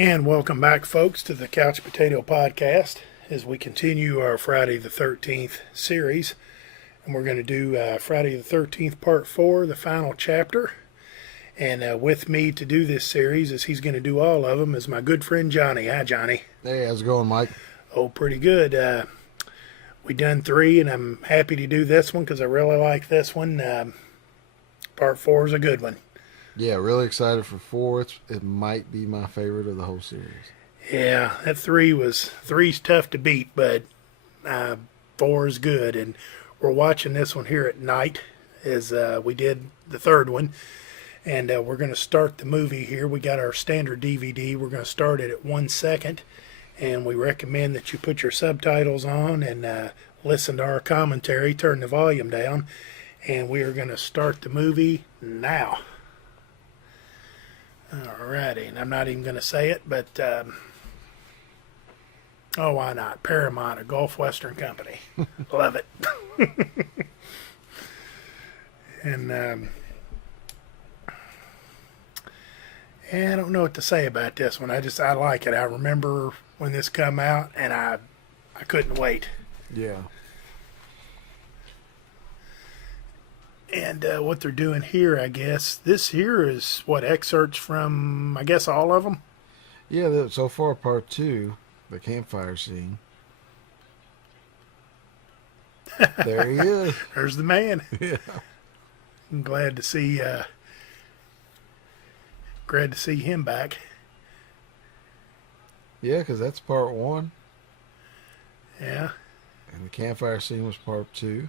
And welcome back, folks, to the Couch Potato Podcast as we continue our Friday the 13th series. And we're going to do Friday the 13th, Part 4, the final chapter. And with me to do this series, as he's going to do all of them, is my good friend Johnny. Hi, Johnny. Hey, how's it going, Mike? Oh, pretty good. We done 3, and I'm happy to do this one because I really like this one. Part 4 is a good one. Yeah, really excited for 4. It might be my favorite of the whole series. Yeah, that three's tough to beat, but 4 is good. And we're watching this one here at night, as we did the third one. And we're going to start the movie here. We got our standard DVD. We're going to start it at 1 second. And we recommend that you put your subtitles on and listen to our commentary. Turn the volume down. And we are going to start the movie now. Alrighty, and I'm not even going to say it, but, why not? Paramount, a Gulf Western company. Love it. And I don't know what to say about this one. I like it. I remember when this come out, and I couldn't wait. Yeah. And what they're doing here, I guess, this here is what, excerpts from, I guess, all of them? Yeah, so far, Part 2, the campfire scene. There he is. There's the man. Yeah. I'm glad to see him back. Yeah, because that's Part 1, Yeah. and the campfire scene was Part 2.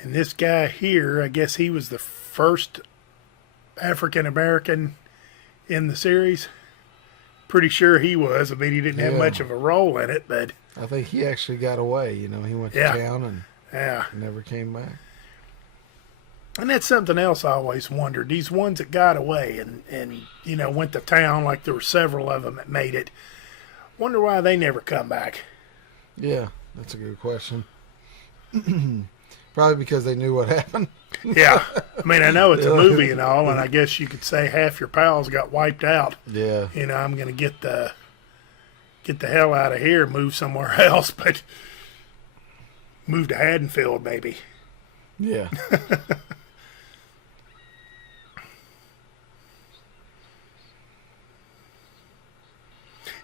And this guy here, I guess he was the first African American in the series. Pretty sure he was. I mean, he didn't have Yeah. much of a role in it, but I think he actually got away. He went to Yeah. town and yeah. never came back. And that's something else I always wondered. These ones that got away and went to town, like there were several of them that made it. Wonder why they never come back. Yeah, that's a good question. Probably because they knew what happened. Yeah. I mean, I know it's a movie and all, and I guess you could say half your pals got wiped out. Yeah. I'm going to get the hell out of here, move somewhere else, but move to Haddonfield maybe. Yeah.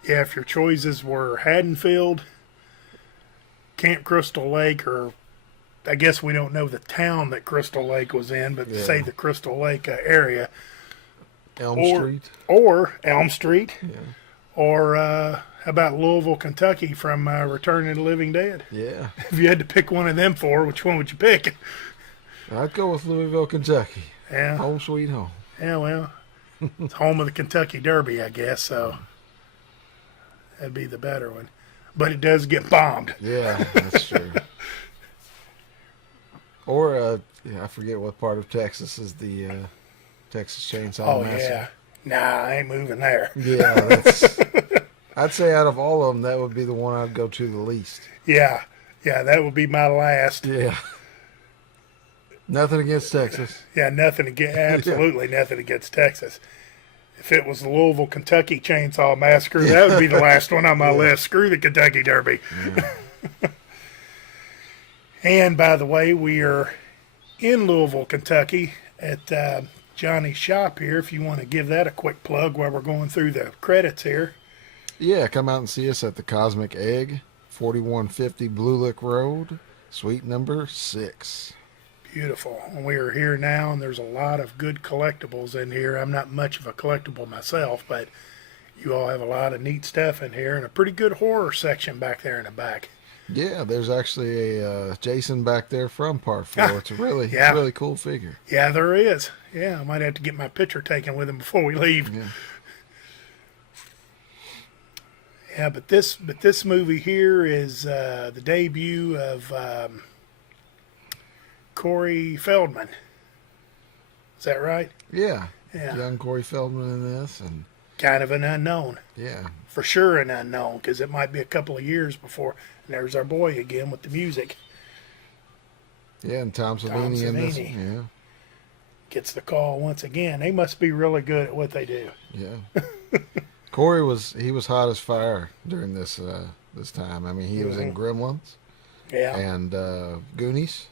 Yeah, if your choices were Haddonfield, Camp Crystal Lake, or I guess we don't know the town that Crystal Lake was in, but Yeah. say the Crystal Lake area, Elm Street. or Elm Street, Yeah. or how about Louisville, Kentucky from Return of the Living Dead? Yeah. If you had to pick one of them four, which one would you pick? I'd go with Louisville, Kentucky. Yeah, Home sweet home. yeah, well, it's home of the Kentucky Derby, I guess, so that'd be the better one. But it does get bombed. Yeah, that's true. Or, I forget what part of Texas is the Texas Chainsaw Oh, Massacre. yeah. Nah, I ain't moving there. Yeah, I'd say out of all of them, that would be the one I'd go to the least. Yeah, that would be my last. Yeah. Nothing against Texas. Yeah, absolutely nothing against Texas. If it was the Louisville, Kentucky Chainsaw Massacre, that would be the last one on my list. Screw the Kentucky Derby. Yeah. And by the way, we are in Louisville, Kentucky at Johnny's shop here. If you want to give that a quick plug while we're going through the credits here. Yeah, come out and see us at the Cosmic Egg, 4150 Blue Lick Road, suite number 6. Beautiful. And we are here now, and there's a lot of good collectibles in here. I'm not much of a collectible myself, but you all have a lot of neat stuff in here, and a pretty good horror section back there in the back. Yeah, there's actually a Jason back there from Part 4. It's a really cool figure. Yeah, there is. Yeah, I might have to get my picture taken with him before we leave. Yeah. Yeah, but this movie here is the debut of Corey Feldman. Is that right? Yeah. Yeah. Young Corey Feldman in this, and Kind of an unknown. yeah. For sure an unknown, because it might be a couple of years before. And there's our boy again with the music. Yeah, and Tom Savini in this. Savini. Yeah. gets the call once again. They must be really good at what they do. Yeah. Corey was hot as fire during this time. I mean, he was in Gremlins Yeah. and Goonies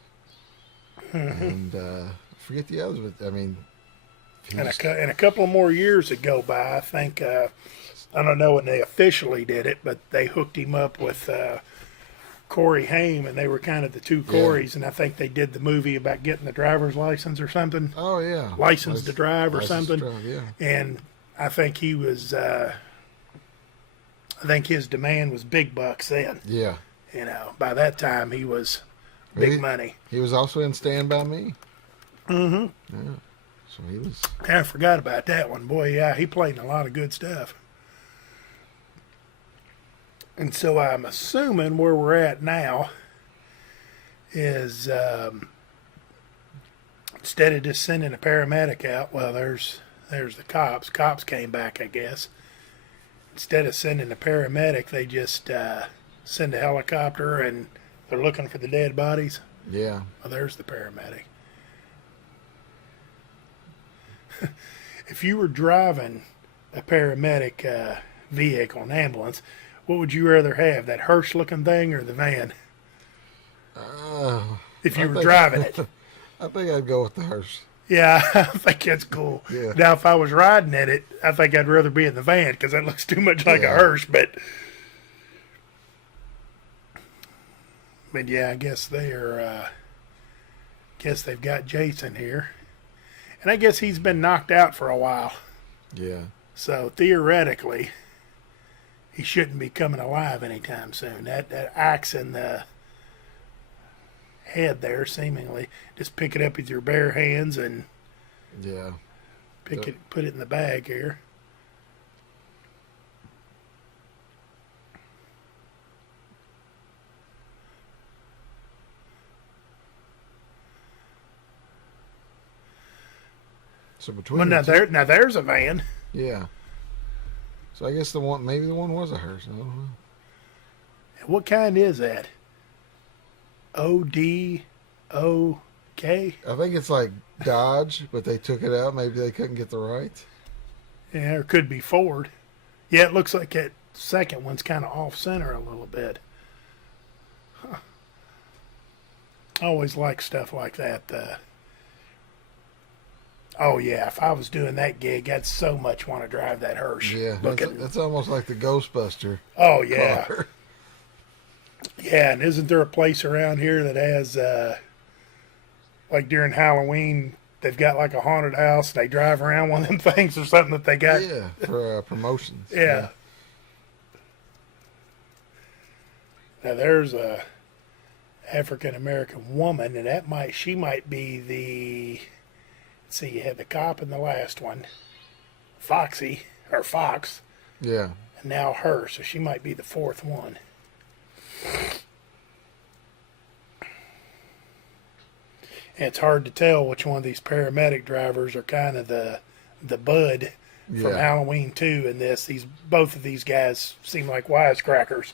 and I forget the others, but I mean, And a couple of more years that go by, I think, I don't know when they officially did it, but they hooked him up with Corey Haim, and they were kind of the two Corys, and I think they did the movie about getting the driver's license or something. oh yeah, License to drive or License to something. Drive, yeah. And I think he was, I think his demand was big bucks then. Yeah. You know, by that time he was big He- money. He was also in Stand By Me. Mm-hmm. Yeah. So he was. I forgot about that one. Boy, yeah, he played in a lot of good stuff. And so I'm assuming where we're at now is instead of just sending a paramedic out, well, there's the cops. Cops came back, I guess. Instead of sending a paramedic, they just send a helicopter and they're looking for the dead bodies. Yeah. Well, there's the paramedic. If you were driving a paramedic vehicle, an ambulance, what would you rather have, that hearse-looking thing or the van? If you I were think- driving it. I think I'd go with the hearse. Yeah, I think that's cool. Yeah. Now, if I was riding in it, I think I'd rather be in the van because that looks too much like a Yeah. hearse. But yeah, I guess guess they've got Jason here, and I guess he's been knocked out for a while. Yeah. So theoretically, he shouldn't be coming alive anytime soon. That axe in the head there, seemingly, just pick it up with your bare hands and Yeah. put it in the bag here. So between Well, the two- now there's a van. yeah. So I guess maybe the one was a hearse. I don't know. What kind is that? ODOK? I think it's like Dodge, but they took it out. Maybe they couldn't get the right. Yeah, or could be Ford. Yeah, it looks like that second one's kind of off center a little bit. Huh. I always like stuff like that. Oh yeah, if I was doing that gig, I'd so much want to drive that hearse. Yeah, Looking, that's almost like the Ghostbuster oh yeah, car. yeah. And isn't there a place around here that has, like during Halloween, they've got like a haunted house. They drive around one of them things or something that they got. Yeah, for promotions. Yeah. Now there's a African American woman, and she might be the. Let's see, you had the cop in the last one, Fox, Yeah. and now her, so she might be the fourth one. And it's hard to tell which one of these paramedic drivers are kind of the bud from Yeah. Halloween 2 in this. Both of these guys seem like wisecrackers.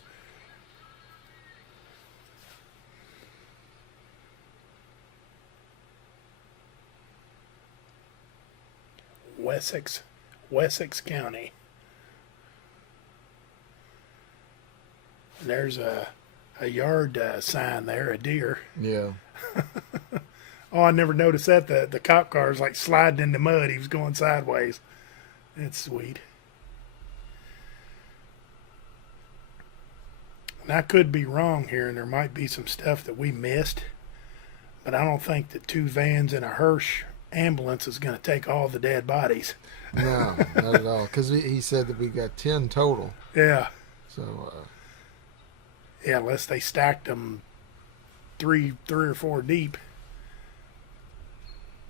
Wessex County. And there's a yard sign there, a deer. Yeah. Oh, I never noticed that. The cop car is like sliding in the mud. He was going sideways. That's sweet. And I could be wrong here, and there might be some stuff that we missed. But I don't think that 2 vans and a hearse ambulance is going to take all the dead bodies. No, not at all. Because he said that we got 10 total. Yeah. So, Yeah, unless they stacked them three or four deep.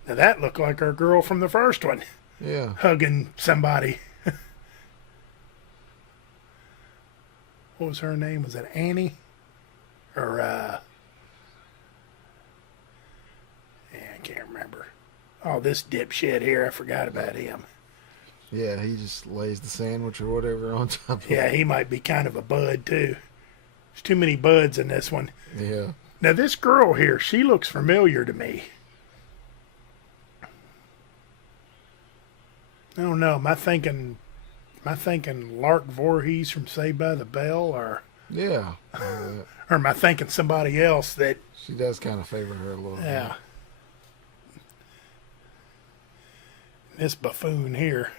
Now that looked like our girl from the first one, yeah. hugging somebody. What was her name? Was it Annie? Or, yeah, I can't remember. Oh, this dipshit here, I forgot about him. Yeah, he just lays the sandwich or whatever on top of Yeah, he might be kind of a bud, too. There's too many buds in this one. it. Yeah. Now, this girl here, she looks familiar to me. I don't know. Am I thinking Lark Voorhees from Saved by the Bell, Yeah. or am I thinking somebody else that? She does kind of favor her a little Yeah. This buffoon here.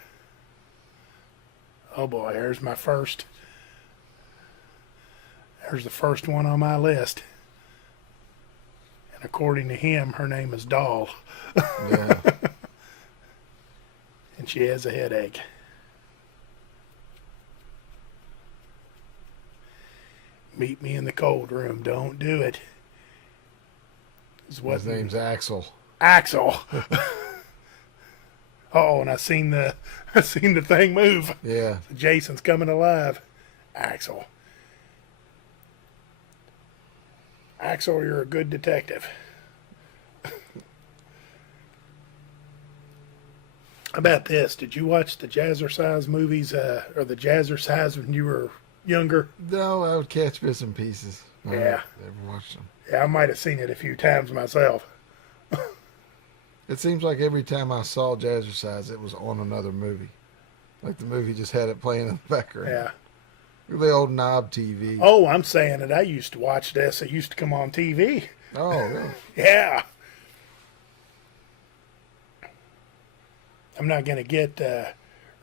Oh boy, there's my first. There's the first one on my list. And according to him, her name is Doll. bit. Yeah. And she has a headache. Meet me in the cold room. Don't do it. His name's Axel. Axel. Oh, and I seen the thing move. Yeah. Jason's coming alive. Axel. Axel, you're a good detective. How about this? Did you watch the Jazzercise movies, or the Jazzercise when you were younger? No, I would catch bits and pieces. I Yeah. never watched them. Yeah, I might have seen it a few times myself. It seems like every time I saw Jazzercise, it was on another movie. Like the movie just had it playing in the background. Yeah. The old knob TV. Oh, I'm saying it. I used to watch this. It used to come on TV. Oh, really? Yeah. I'm not going to get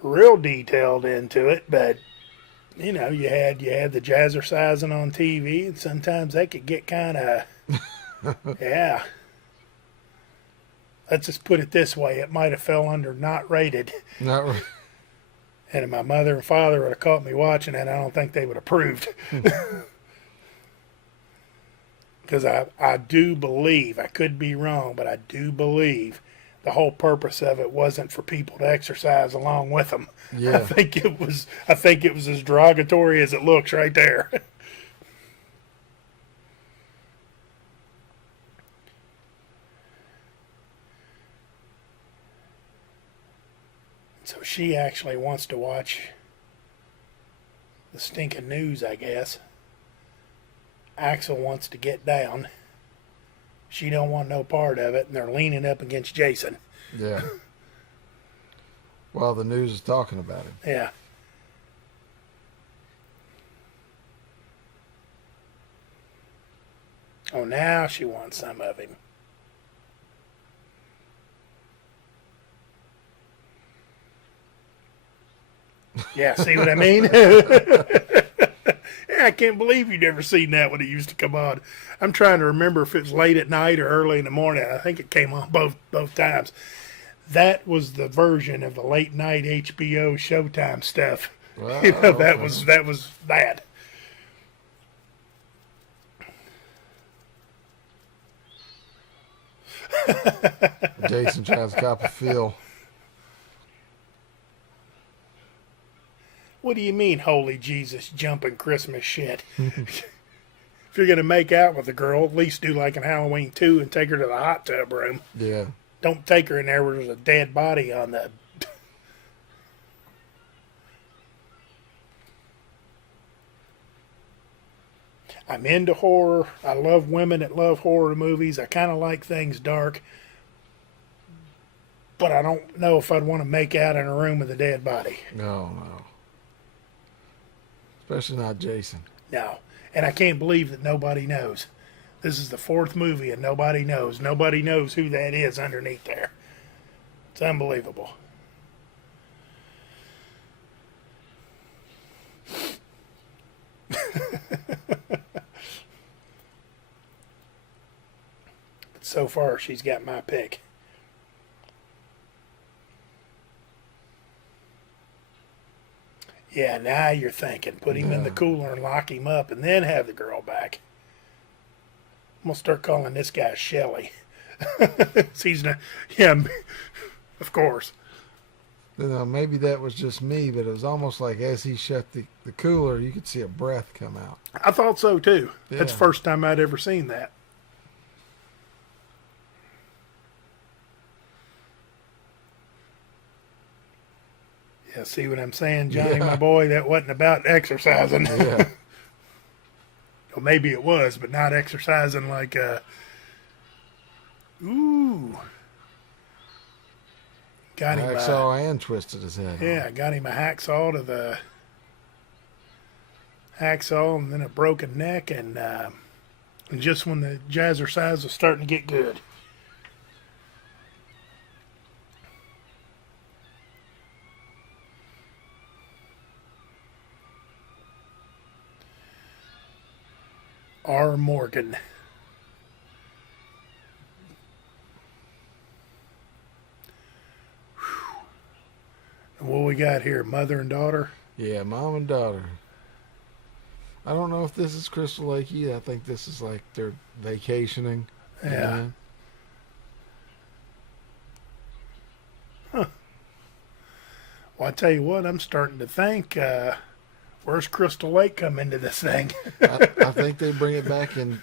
real detailed into it, but you know, you had the Jazzercising on TV, and sometimes that could get kind of, yeah. Let's just put it this way: it might have fell under not rated, Not really. and if my mother and father would have caught me watching it, I don't think they would have approved. Because I do believe, I could be wrong, but I do believe the whole purpose of it wasn't for people to exercise along with them. Yeah. I think it was as derogatory as it looks right there. So she actually wants to watch the stinking news, I guess. Axel wants to get down. She don't want no part of it, and they're leaning up against Jason. Yeah. Well, the news is talking about him. Yeah. Oh, now she wants some of him. Yeah, see what I mean? Yeah, I can't believe you've never seen that when it used to come on. I'm trying to remember if it was late at night or early in the morning. I think it came on both times. That was the version of the late night HBO Showtime stuff. Wow, You know, that okay. was that. Jason tries to cop a feel. What do you mean, holy Jesus, jumping Christmas shit? If you're going to make out with a girl, at least do like in Halloween 2 and take her to the hot tub room. Yeah. Don't take her in there where there's a dead body on the... I'm into horror. I love women that love horror movies. I kind of like things dark. But I don't know if I'd want to make out in a room with a dead body. No, no. Especially not Jason. No. And I can't believe that nobody knows. This is the fourth movie and nobody knows. Nobody knows who that is underneath there. It's unbelievable. But so far, she's got my pick. Yeah, now you're thinking. Put him in the Yeah. cooler and lock him up and then have the girl back. I'm going to start calling this guy Shelly. He's not, yeah, of course. You know, maybe that was just me, but it was almost like as he shut the cooler, you could see a breath come out. I thought so too. That's the Yeah. first time I'd ever seen that. Yeah, see what I'm saying, Johnny, Yeah. my boy? That wasn't about exercising. Yeah. Well, maybe it was, but not exercising like, ooh. Got him. Hacksaw and twisted his head. Yeah, got him a hacksaw to the hacksaw, and then a broken neck, and just when the jazzercise was starting to get good. R. Morgan. And what we got here? Mother and daughter? Yeah, mom and daughter. I don't know if this is Crystal Lake either. I think this is like they're vacationing. Yeah. Huh. Well, I tell you what, I'm starting to think, where's Crystal Lake come into this thing? I think they bring it back in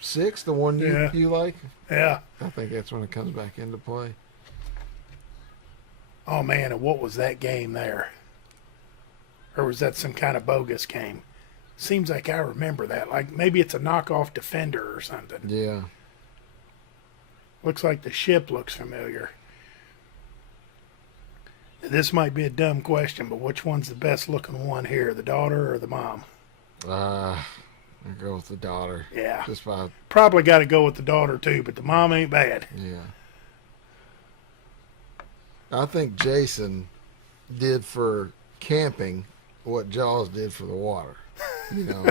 6, the one Yeah. you like. Yeah. I think that's when it comes back into play. Oh man, and what was that game there? Or was that some kind of bogus game? Seems like I remember that. Like maybe it's a knockoff Defender or something. Yeah. Looks like the ship looks familiar. This might be a dumb question, but which one's the best looking one here, the daughter or the mom? I go with the daughter. Yeah. Just by, Probably got to go with the daughter too, but the mom ain't bad. yeah. I think Jason did for camping what Jaws did for the water. You know,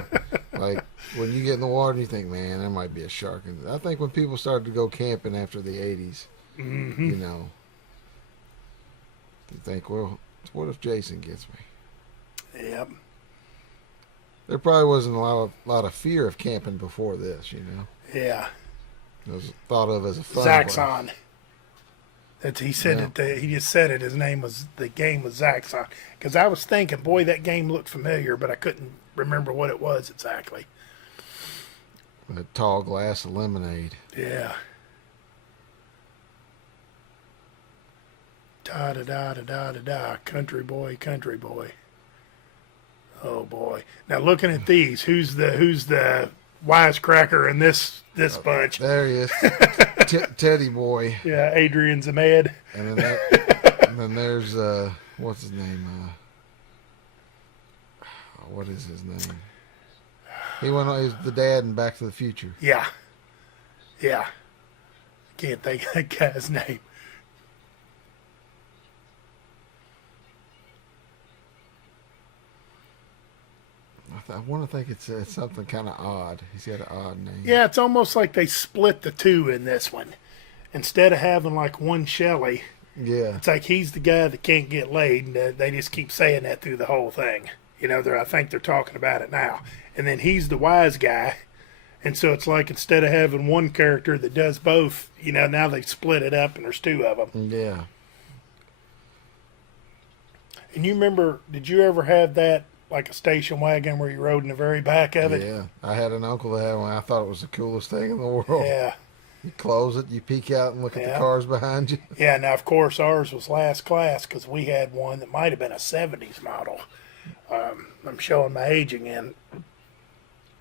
like when you get in the water and you think, man, there might be a shark in it. I think when people started to go camping after the 80s, Mm-hmm. you know, you think, well, what if Jason gets me? Yep. There probably wasn't a lot of fear of camping before this, you know. Yeah. It was thought of as a fun place. Zaxxon. He said Yeah. it. He just said it. The game was Zaxxon. Because I was thinking, boy, that game looked familiar, but I couldn't remember what it was exactly. A tall glass of lemonade. Yeah. Da da da da da da da. Country boy, country boy. Oh boy. Now looking at these, who's the wisecracker in this bunch? There he is, Teddy Boy. Yeah, Adrian Zamed. And then and then there's what's his name? What is his name? He went on. He's the dad in Back to the Future. Yeah. Yeah. Can't think of that guy's name. I want to think it's something kind of odd. He's got an odd name. Yeah, it's almost like they split the two in this one. Instead of having like one Shelley, Yeah. it's like he's the guy that can't get laid, and they just keep saying that through the whole thing. You know, I think they're talking about it now. And then he's the wise guy, and so it's like instead of having one character that does both, you know, now they've split it up and there's two of them. Yeah. And you remember, did you ever have that, like a station wagon where you rode in the very back of it? Yeah. I had an uncle that had one. I thought it was the coolest thing in the world. Yeah. You close it, you peek out and look at Yeah. the cars behind you. Yeah, now of course ours was last class because we had one that might have been a 70s model. I'm showing my age again.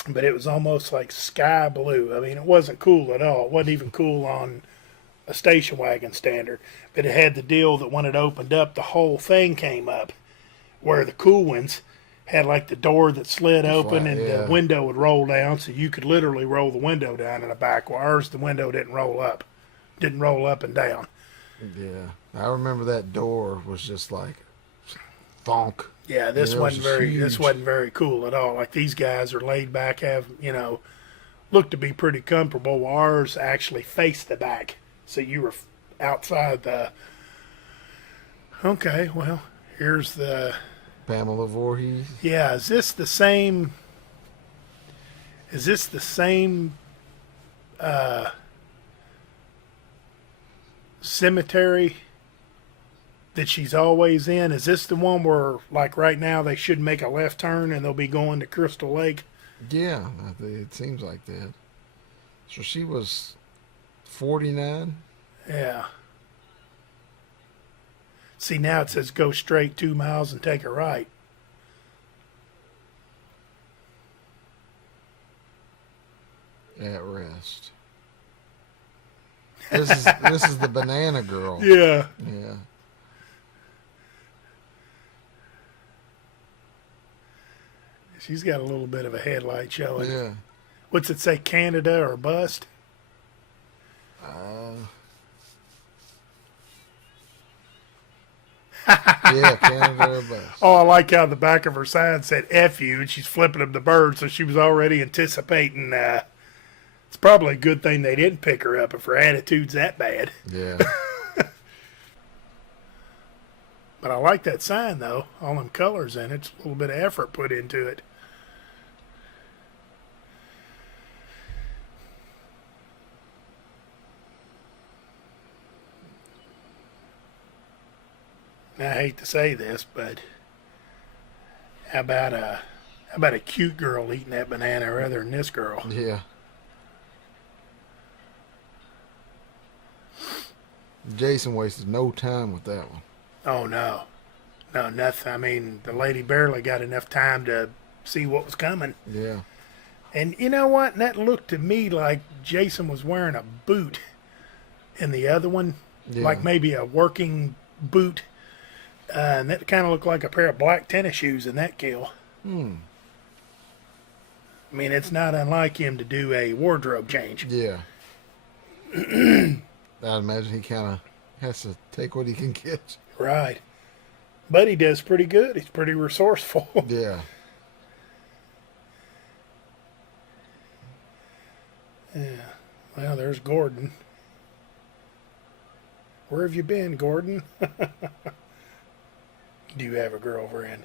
But it was almost like sky blue. I mean, it wasn't cool at all. It wasn't even cool on a station wagon standard. But it had the deal that when it opened up, the whole thing came up. Where the cool ones had like the door that slid open and yeah. the window would roll down, so you could literally roll the window down in the back. Well, ours, the window didn't roll up and down. Yeah. I remember that door was just like thonk. Yeah, this Yeah, it was wasn't huge. this wasn't very cool at all. Like these guys are laid back, have look to be pretty comfortable. While ours actually faced the back, so you were outside the. Okay, well, here's the. Pamela Voorhees. Yeah, is this the same? Is this the same cemetery that she's always in? Is this the one where, like right now, they should make a left turn and they'll be going to Crystal Lake? Yeah, it seems like that. So she was 49. Yeah. See, now it says go straight 2 miles and take a right. At rest. This is the banana girl. Yeah. Yeah. She's got a little bit of a headlight showing. Yeah. What's it say, Canada or bust? Yeah, Canada or bust. Oh, I like how the back of her sign said F you, and she's flipping them the bird, so she was already anticipating. It's probably a good thing they didn't pick her up if her attitude's that bad. Yeah. But I like that sign, though. All them colors in it. It's a little bit of effort put into it. I hate to say this, but how about a cute girl eating that banana rather than this girl? Yeah. Jason wasted no time with that one. Oh no, no nothing. I mean, the lady barely got enough time to see what was coming. Yeah. And you know what? That looked to me like Jason was wearing a boot in the other one, Yeah. like maybe a working boot. And that kind of looked like a pair of black tennis shoes in that kill. Hmm. I mean, it's not unlike him to do a wardrobe change. Yeah. I'd imagine he kind of has to take what he can get. Right. But he does pretty good. He's pretty resourceful. Yeah. Yeah. Well, there's Gordon. Where have you been, Gordon? Do you have a girlfriend?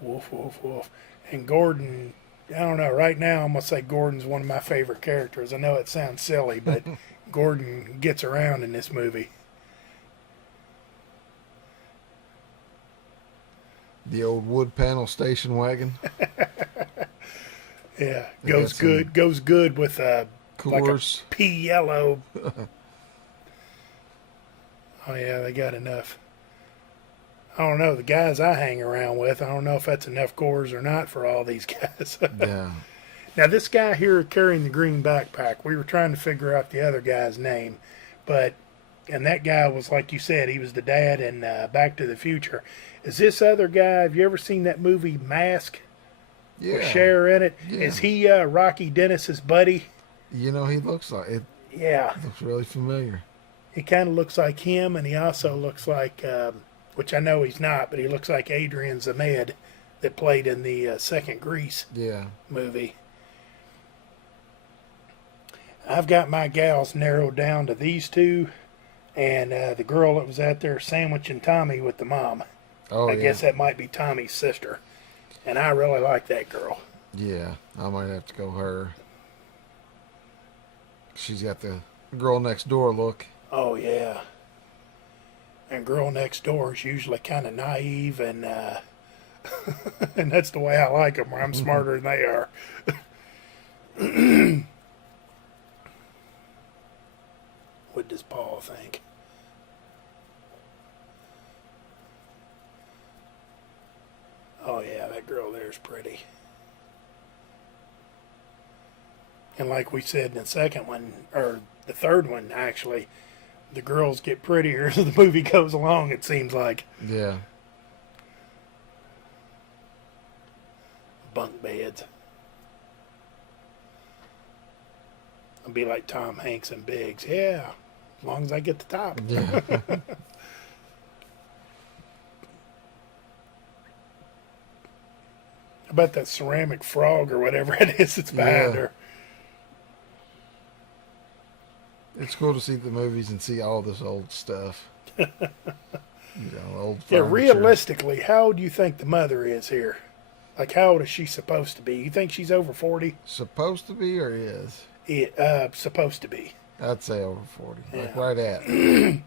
Woof, woof, woof. And Gordon, I don't know, right now I'm going to say Gordon's one of my favorite characters. I know it sounds silly, but Gordon gets around in this movie. The old wood panel station wagon. Yeah, They goes got some good. Goes good with like a Coors. pea yellow. Oh yeah, they got enough. I don't know, the guys I hang around with, I don't know if that's enough Coors or not for all these guys. Yeah. Now this guy here carrying the green backpack, we were trying to figure out the other guy's name, and that guy was, like you said, he was the dad in Back to the Future. Is this other guy? Have you ever seen that movie Mask with Yeah. Cher in it? Yeah. Is he Rocky Dennis's buddy? You know, he looks like it. Yeah, Looks really familiar. he kind of looks like him, and he also looks like, which I know he's not, but he looks like Adrian Zmed that played in the second Grease Yeah. movie. I've got my gals narrowed down to these two, and the girl that was out there sandwiching Tommy with the mom. Oh, I yeah. guess that might be Tommy's sister. And I really like that girl. Yeah. I might have to go her. She's got the girl next door look. Oh, yeah. And girl next door is usually kind of naive, and and that's the way I like them, where I'm smarter than they are. What does Paul think? Oh, yeah, that girl there's pretty. And like we said in the second one, or the third one, actually, the girls get prettier as the movie goes along, it seems like. Yeah. Bunk beds. I'll be like Tom Hanks and Biggs. Yeah, as long as I get the top. Yeah. How about that ceramic frog or whatever it is that's behind Yeah. her? It's cool to see the movies and see all this old stuff. Old Yeah, furniture. realistically, how old do you think the mother is here? Like, how old is she supposed to be? You think she's over 40? Supposed to be or is? Supposed to be. I'd say over 40. Like Yeah. right at.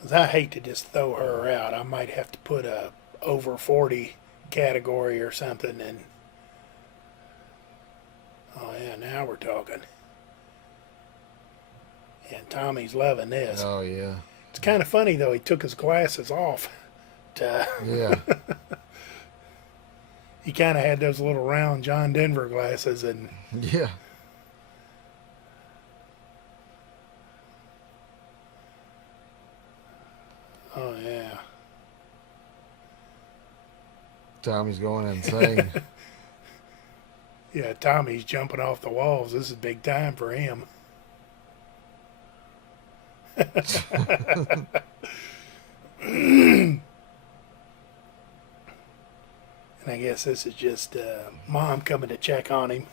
'Cause I hate to just throw her out. I might have to put a over 40 category or something. And oh yeah, now we're talking. And Tommy's loving this. Oh, yeah. It's kind of funny though. He took his glasses off. Yeah. He kind of had those little round John Denver glasses, and Yeah. oh yeah. Tommy's going insane. Yeah, Tommy's jumping off the walls. This is big time for him. And I guess this is just Mom coming to check on him.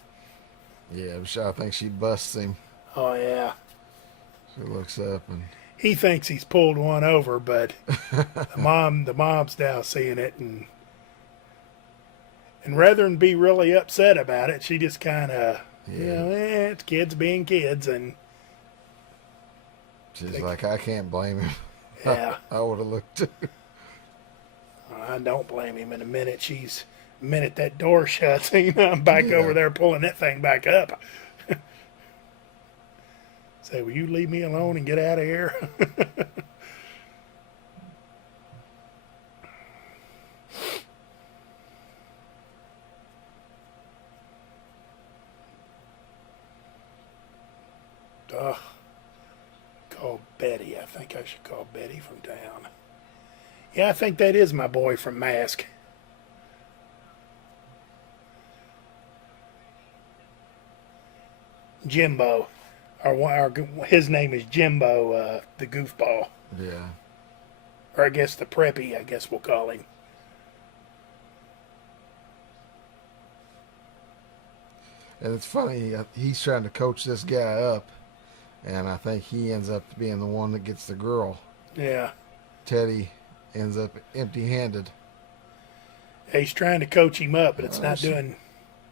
Yeah, I think she busts him. Oh, yeah. She looks up and He thinks he's pulled one over, but the mom's now seeing it, and rather than be really upset about it, she just kind of, it's kids being kids, and she's like, I can't blame him. yeah, I would have looked too. I don't blame him. In a minute, that door shuts, I'm back over there pulling that thing back up. Say, will you leave me alone and get out of here? Call Betty. I think I should call Betty from town. Yeah, I think that is my boy from Mask. Jimbo. His name is Jimbo, the goofball. Yeah. Or I guess the preppy, I guess we'll call him. And it's funny, he's trying to coach this guy up, and I think he ends up being the one that gets the girl. Yeah. Teddy ends up empty-handed. He's trying to coach him up, but it's not doing...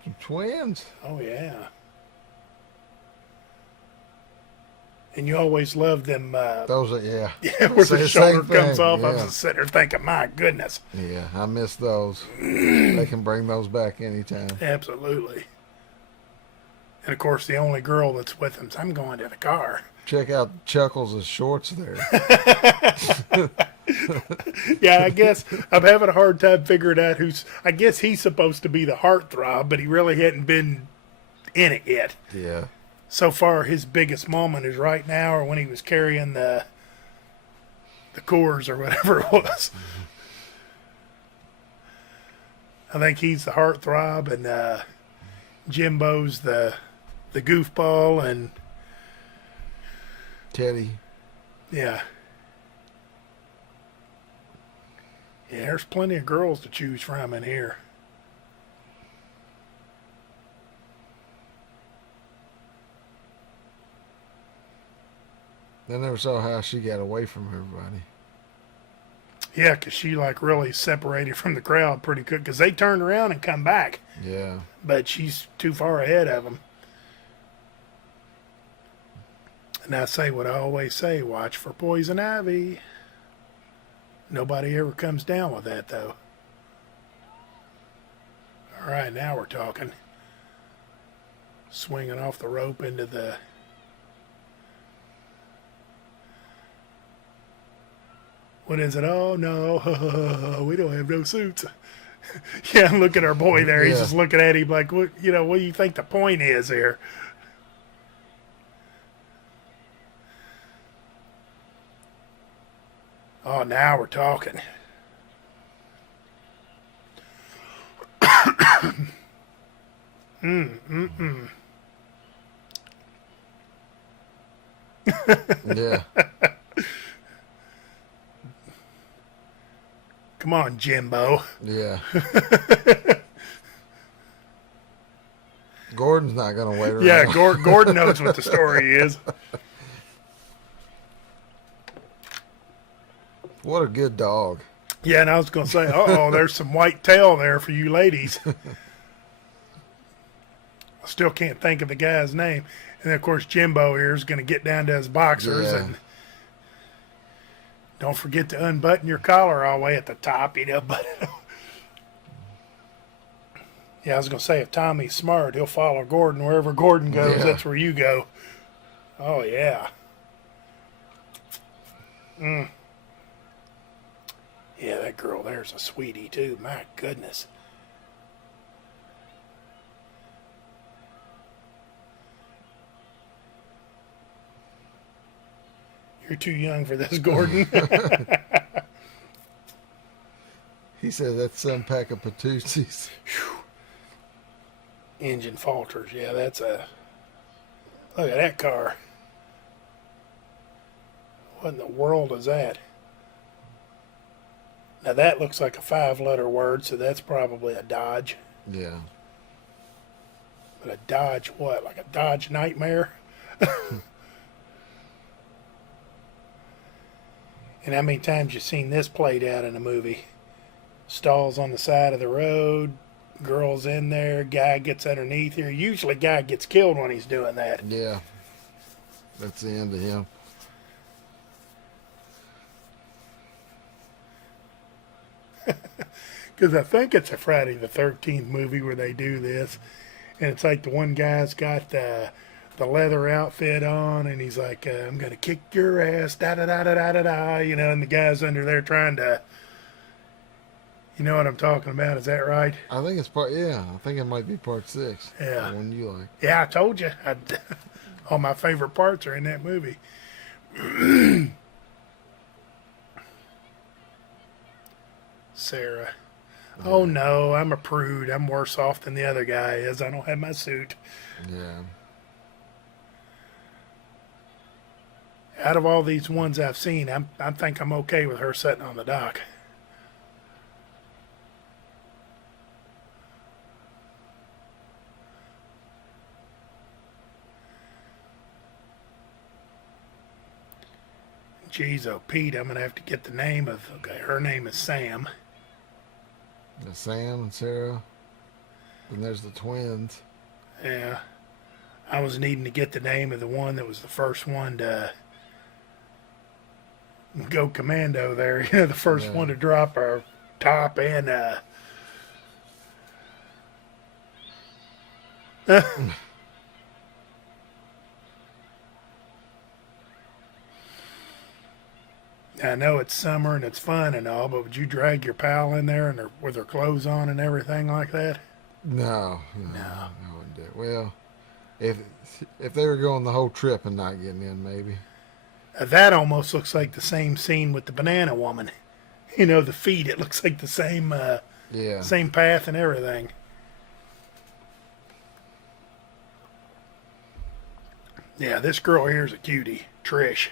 Some twins. Oh, yeah. And you always love them... Those are, yeah. Yeah, where the shoulder comes off. Yeah. I was just sitting there thinking, my goodness. Yeah, I miss those. They can bring those back anytime. Absolutely. And, of course, the only girl that's with him, I'm going to the car. Check out Chuckles' shorts there. Yeah, I guess I'm having a hard time figuring out who's... I guess he's supposed to be the heartthrob, but he really hadn't been in it yet. Yeah. So far, his biggest moment is right now, or when he was carrying the Coors or whatever it was. I think he's the heartthrob, and Jimbo's the goofball, and Teddy. yeah. Yeah, there's plenty of girls to choose from in here. I never saw how she got away from everybody. Yeah, because she like really separated from the crowd pretty quick, because they turned around and come back. Yeah. But she's too far ahead of them. And I say what I always say, watch for poison ivy. Nobody ever comes down with that, though. All right, now we're talking. Swinging off the rope into the... What is it? Oh, no, we don't have no suits. Yeah, look at our boy there. He's just looking at him like, what do you think the point is here? Oh, now we're talking. Yeah. Come on, Jimbo. Yeah. Gordon's not going to wait around. Yeah, Gordon knows what the story is. What a good dog. Yeah, and I was going to say, there's some white tail there for you ladies. I still can't think of the guy's name. And then, of course, Jimbo here is going to get down to his boxers. Yeah. And don't forget to unbutton your collar all the way at the top, But yeah, I was going to say, if Tommy's smart, he'll follow Gordon. Wherever Gordon goes, Yeah. that's where you go. Oh, yeah. Yeah, that girl there's a sweetie, too. My goodness. You're too young for this, Gordon. He said that's some pack of Patootsies. Engine falters. Yeah, that's a. Look at that car. What in the world is that? Now that looks like a 5-letter word, so that's probably a Dodge. Yeah. But a Dodge what? Like a Dodge Nightmare? And how many times you seen this played out in a movie? Stalls on the side of the road, girls in there, guy gets underneath here. Usually guy gets killed when he's doing that. Yeah. That's the end of him. Because I think it's a Friday the 13th movie where they do this. And it's like the one guy's got the leather outfit on, and he's like, I'm going to kick your ass, da-da-da-da-da-da-da, you know, and the guy's under there trying to, you know what I'm talking about, is that right? I think it's I think it might be part 6. Yeah. The one you like. Yeah, I told you. All my favorite parts are in that movie. Sarah. Oh no, I'm a prude. I'm worse off than the other guy is. I don't have my suit. Yeah. Out of all these ones I've seen, I think I'm okay with her sitting on the dock. Geez, oh Pete, I'm gonna have to get the name of. Okay, her name is Sam. The Sam and Sarah. Then there's the twins. Yeah, I was needing to get the name of the one that was the first one to go commando there. You know, the first one to drop our top and I know it's summer and it's fun and all, but would you drag your pal in there and with her clothes on and everything like that? No. I wouldn't do it. Well, if they were going the whole trip and not getting in, maybe. That almost looks like the same scene with the banana woman. You know, the feet. It looks like the same same path and everything. Yeah, this girl here is a cutie, Trish.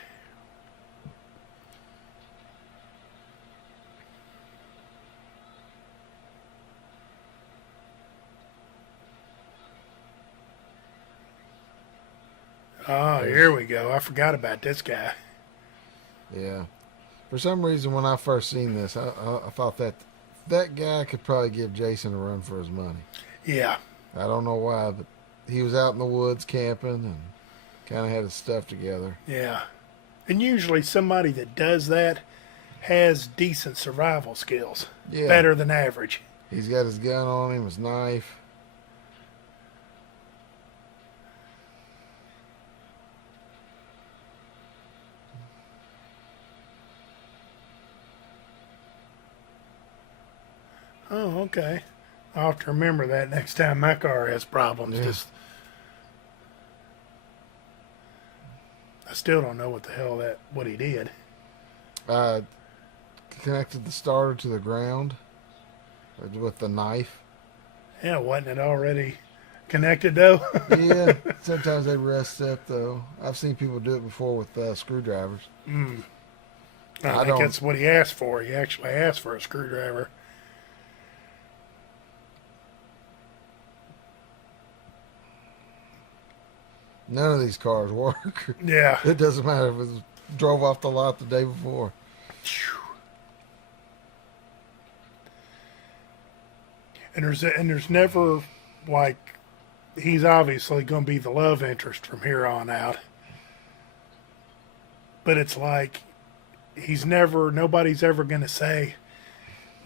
Oh, here we go. I forgot about this guy. Yeah. For some reason, when I first seen this, I thought that guy could probably give Jason a run for his money. Yeah. I don't know why, but he was out in the woods camping and kind of had his stuff together. Yeah. And usually somebody that does that has decent survival skills. Yeah. Better than average. He's got his gun on him, his knife. Oh, okay. I'll have to remember that next time my car has problems. Yeah. Just, I still don't know what the hell what he did. Connected the starter to the ground with the knife. Yeah, wasn't it already connected though? Yeah, sometimes they rest up though. I've seen people do it before with screwdrivers. I think that's what he asked for. He actually asked for a screwdriver. None of these cars work. Yeah. It doesn't matter if it was drove off the lot the day before. And there's never, like, he's obviously going to be the love interest from here on out. But it's like, nobody's ever going to say,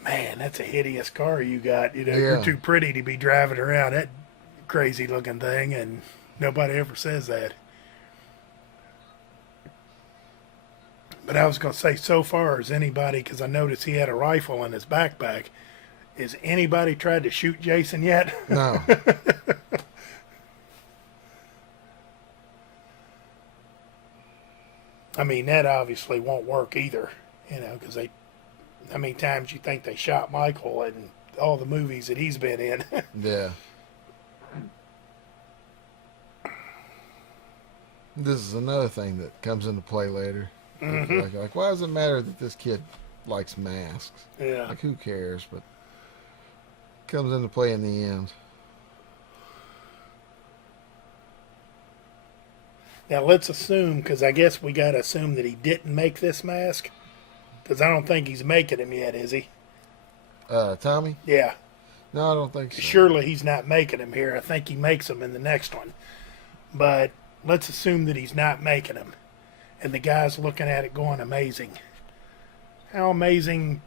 man, that's a hideous car you got. You know, you're too pretty to be driving around that crazy looking thing. And nobody ever says that. But I was going to say, so far as anybody, because I noticed he had a rifle in his backpack, has anybody tried to shoot Jason yet? No. I mean, that obviously won't work either, you know, because How many times you think they shot Michael in all the movies that he's been in? Yeah. This is another thing that comes into play later. Like, why does it matter that this kid likes masks? Yeah. Like, who cares? But comes into play in the end. Now let's assume, because I guess we got to assume that he didn't make this mask, because I don't think he's making him yet, is he? Tommy? Yeah. No, I don't think so. Surely he's not making him here. I think he makes them in the next one. But let's assume that he's not making them. And the guy's looking at it going, amazing. How amazing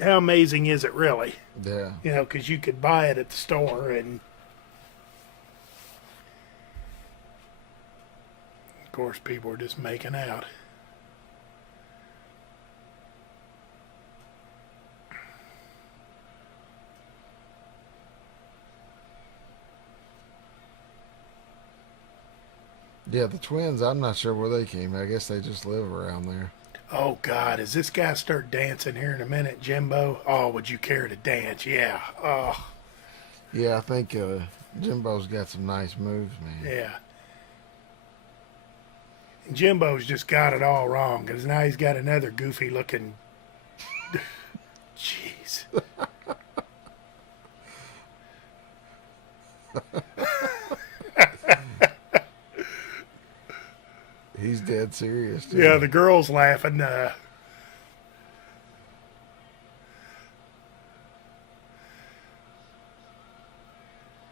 is it really? Yeah. You know, because you could buy it at the store and of course people are just making out. Yeah, the twins, I'm not sure where they came. I guess they just live around there. Oh God, as this guy start dancing here in a minute, Jimbo? Oh, would you care to dance? Yeah. Oh, Yeah, I think Jimbo's got some nice moves, man. yeah. And Jimbo's just got it all wrong because now he's got another goofy looking. Jeez. He's dead serious, too. Yeah, the girl's laughing.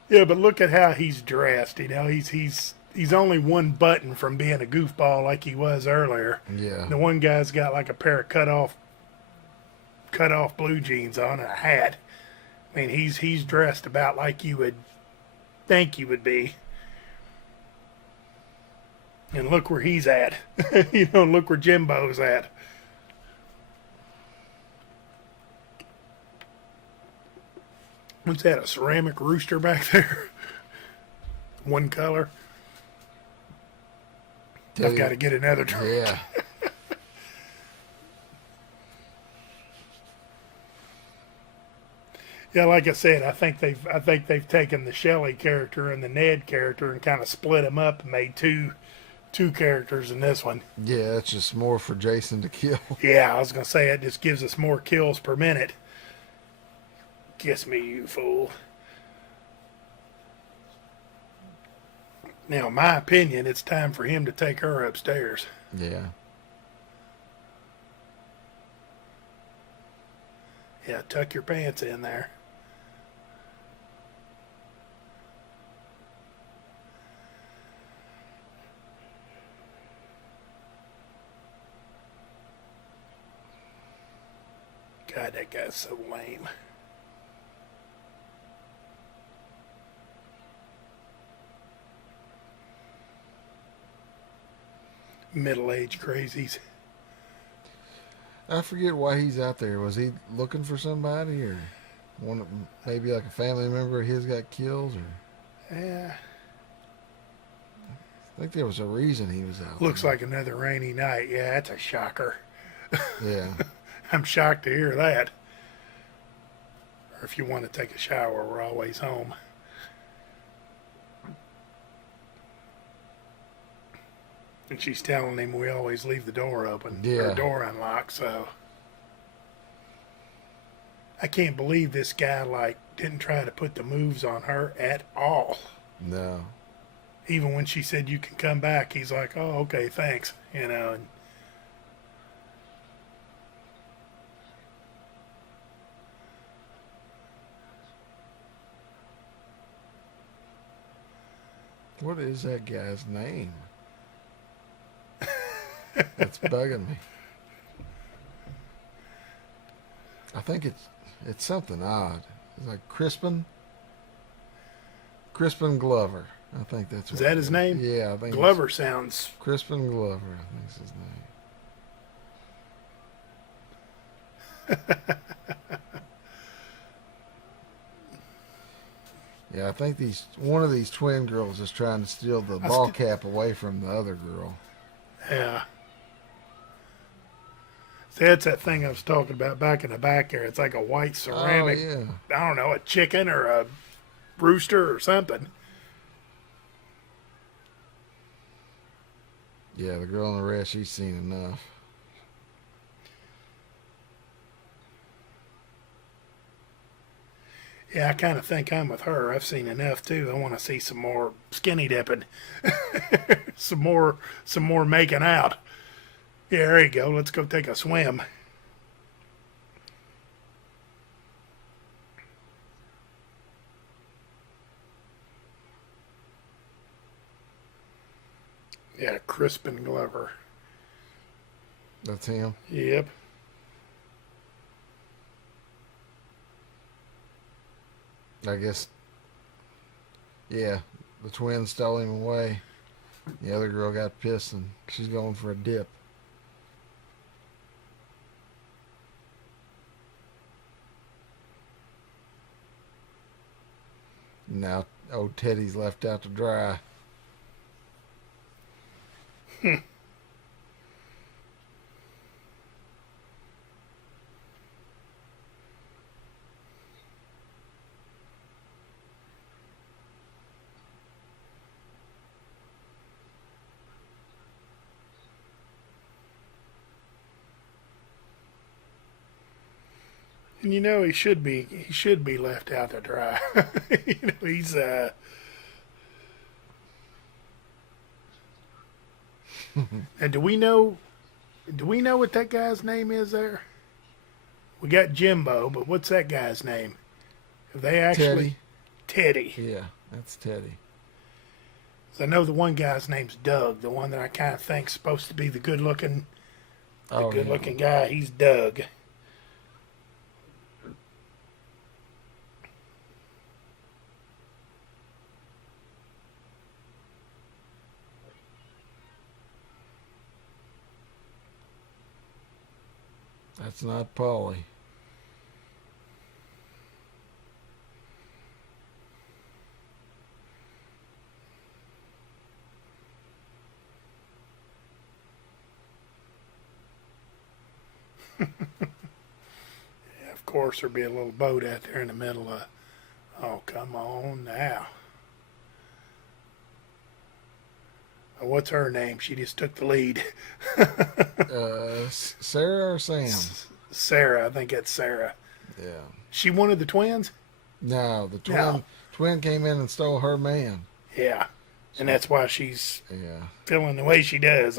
Yeah, but look at how he's dressed. You know, he's only one button from being a goofball like he was earlier. Yeah. The one guy's got like a pair of cut off blue jeans on and a hat. I mean, he's dressed about like you would think you would be. And look where he's at. You know, look where Jimbo's at. What's that, a ceramic rooster back there? One color. Tell I've you- got to get another truck. Yeah. Yeah, like I said, I think they've taken the Shelley character and the Ned character and kind of split them up and made two characters in this one. Yeah, it's just more for Jason to kill. Yeah, I was gonna say it just gives us more kills per minute. Kiss me, you fool. Now, in my opinion, it's time for him to take her upstairs. Yeah. Yeah, tuck your pants in there. God, that guy's so lame. Middle-aged crazies. I forget why he's out there. Was he looking for somebody, or maybe like a family member of his got killed? Or Yeah, I think there was a reason he was out. looks there. like another rainy night. Yeah, that's a shocker. Yeah. I'm shocked to hear that. Or if you want to take a shower, we're always home. And she's telling him we always leave the door open, Yeah. or door unlocked, so. I can't believe this guy, like, didn't try to put the moves on her at all. No. Even when she said you can come back, he's like, oh, okay, thanks, you know, and What is that guy's name? That's bugging me. I think it's something odd. It's like Crispin Glover. I think that's is what that it his name? Yeah, I think it's Glover sounds. Crispin Glover, I think is his name. Yeah, I think one of these twin girls is trying to steal the ball cap away from the other girl. Yeah. That's that thing I was talking about back in the back there. It's like a white ceramic, Oh I don't know, a chicken or a rooster or something. yeah. The girl in the red, she's seen enough. Yeah, I kind of think I'm with her. I've seen enough too. I want to see some more skinny dipping, some more making out. Yeah, there you go. Let's go take a swim. Yeah, Crispin Glover. That's him. Yep. I guess. Yeah, the twins stole him away. The other girl got pissed and she's going for a dip. Now, old Teddy's left out to dry. And you know he should be left out to dry. You know he's And do we know what that guy's name is there? We got Jimbo, but what's that guy's name? Have they actually Teddy. Yeah, that's Teddy. So I know the one guy's name's Doug, the one that I kind of think's supposed to be the Oh, good yeah. looking guy. He's Doug. That's not Polly. Yeah, of course there'll be a little boat out there in the middle of. Oh, come on now. What's her name? She just took the lead. Sarah or Sam? Sarah, I think it's Sarah. Yeah. She one of the twins? No, the No. twin came in and stole her man. Yeah. And that's why she's Yeah. feeling the way she does.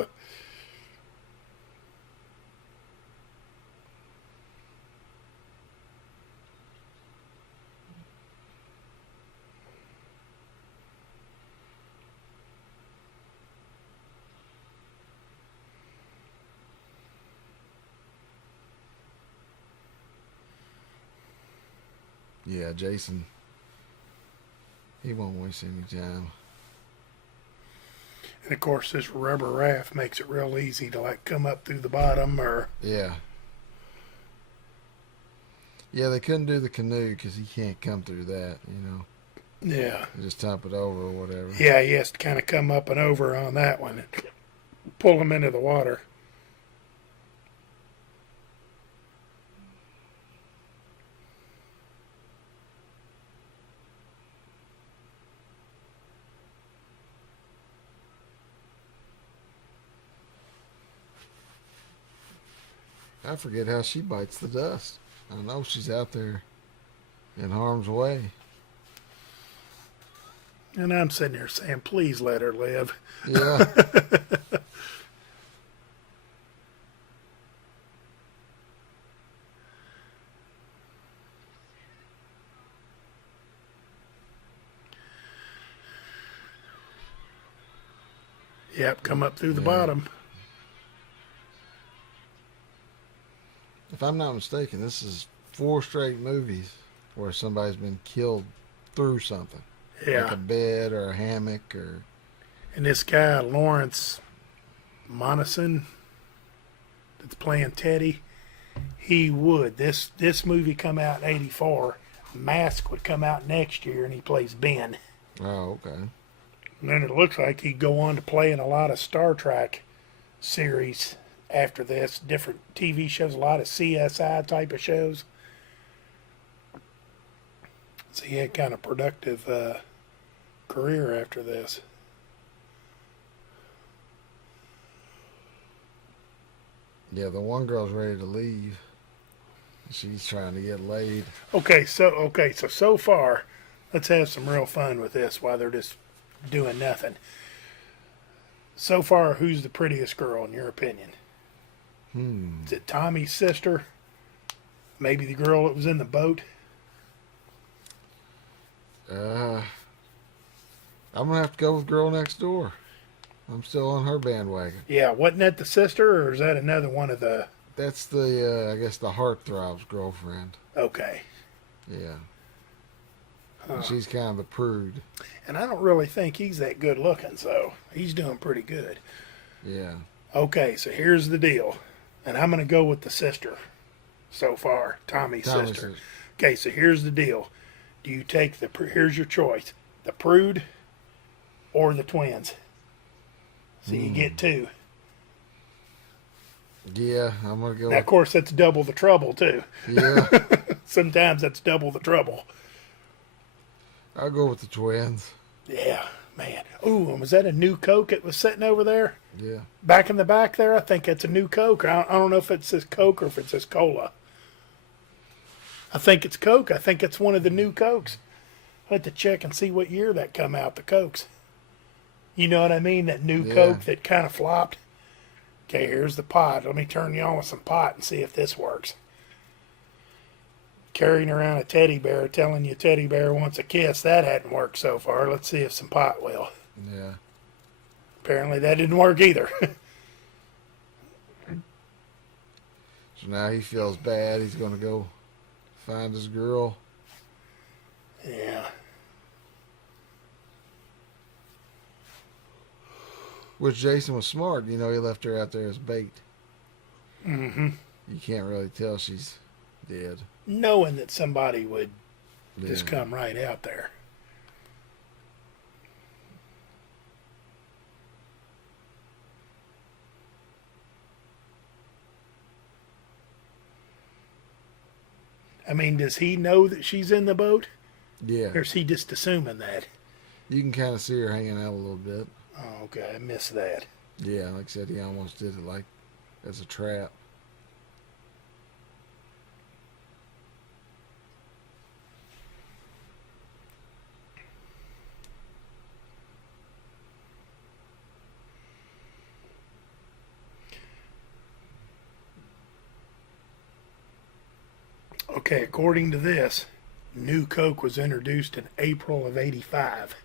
Yeah, Jason. He won't waste any time. And of course, this rubber raft makes it real easy to like come up through the bottom or. Yeah. Yeah, they couldn't do the canoe because he can't come through that, you know. Yeah. Just top it over or whatever. Yeah, he has to kind of come up and over on that one and pull him into the water. I forget how she bites the dust. I know she's out there in harm's way. And I'm sitting there saying, please let her live. Yeah. Yep, come up through the Yeah. bottom. If I'm not mistaken, this is 4 straight movies where somebody's been killed through something. Yeah. Like a bed or a hammock or... And this guy, Lawrence Monason, that's playing Teddy, he would. This movie come out in '84. Mask would come out next year, and he plays Ben. Oh, okay. And then it looks like he'd go on to play in a lot of Star Trek series after this, different TV shows, a lot of CSI type of shows. So he had kind of productive career after this. Yeah, the one girl's ready to leave. She's trying to get laid. So far, let's have some real fun with this while they're just doing nothing. So far, who's the prettiest girl in your opinion? Is it Tommy's sister? Maybe the girl that was in the boat? I'm gonna have to go with girl next door. I'm still on her bandwagon. Yeah, wasn't that the sister, or is that another one of the... That's the, I guess, the heartthrob's girlfriend. Okay. Yeah. And she's kind of the prude. And I don't really think he's that good looking, so he's doing pretty good. Yeah. Okay, so here's the deal. And I'm going to go with the sister so far, Tommy's sister. Okay, so here's the deal. Do you take the... Here's your choice. The prude or the twins? So you get two. Yeah, I'm gonna go. Now, of course, that's double the trouble, too. Yeah. Sometimes that's double the trouble. I'll go with the twins. Yeah, man. Ooh, and was that a new Coke that was sitting over there? Yeah. Back in the back there, I think that's a new Coke. I don't know if it says Coke or if it says Cola. I think it's Coke. I think it's one of the new Cokes. I have to check and see what year that come out, the Cokes. You know what I mean? That new Coke that kind of flopped. Okay, here's the pot. Let me turn you on with some pot and see if this works. Carrying around a teddy bear, telling you teddy bear wants a kiss. That hadn't worked so far. Let's see if some pot will. Yeah. Apparently that didn't work either. So now he feels bad. He's gonna go find his girl. Yeah. Which Jason was smart. You know, he left her out there as bait. Mm-hmm. You can't really tell she's dead. Knowing that somebody would Yeah. just come right out there. I mean, does he know that she's in the boat? Yeah. Or is he just assuming that? You can kind of see her hanging out a little bit. Oh, okay, I missed that. Yeah, like I said, he almost did it like as a trap. Okay, according to this, new Coke was introduced in April of '85.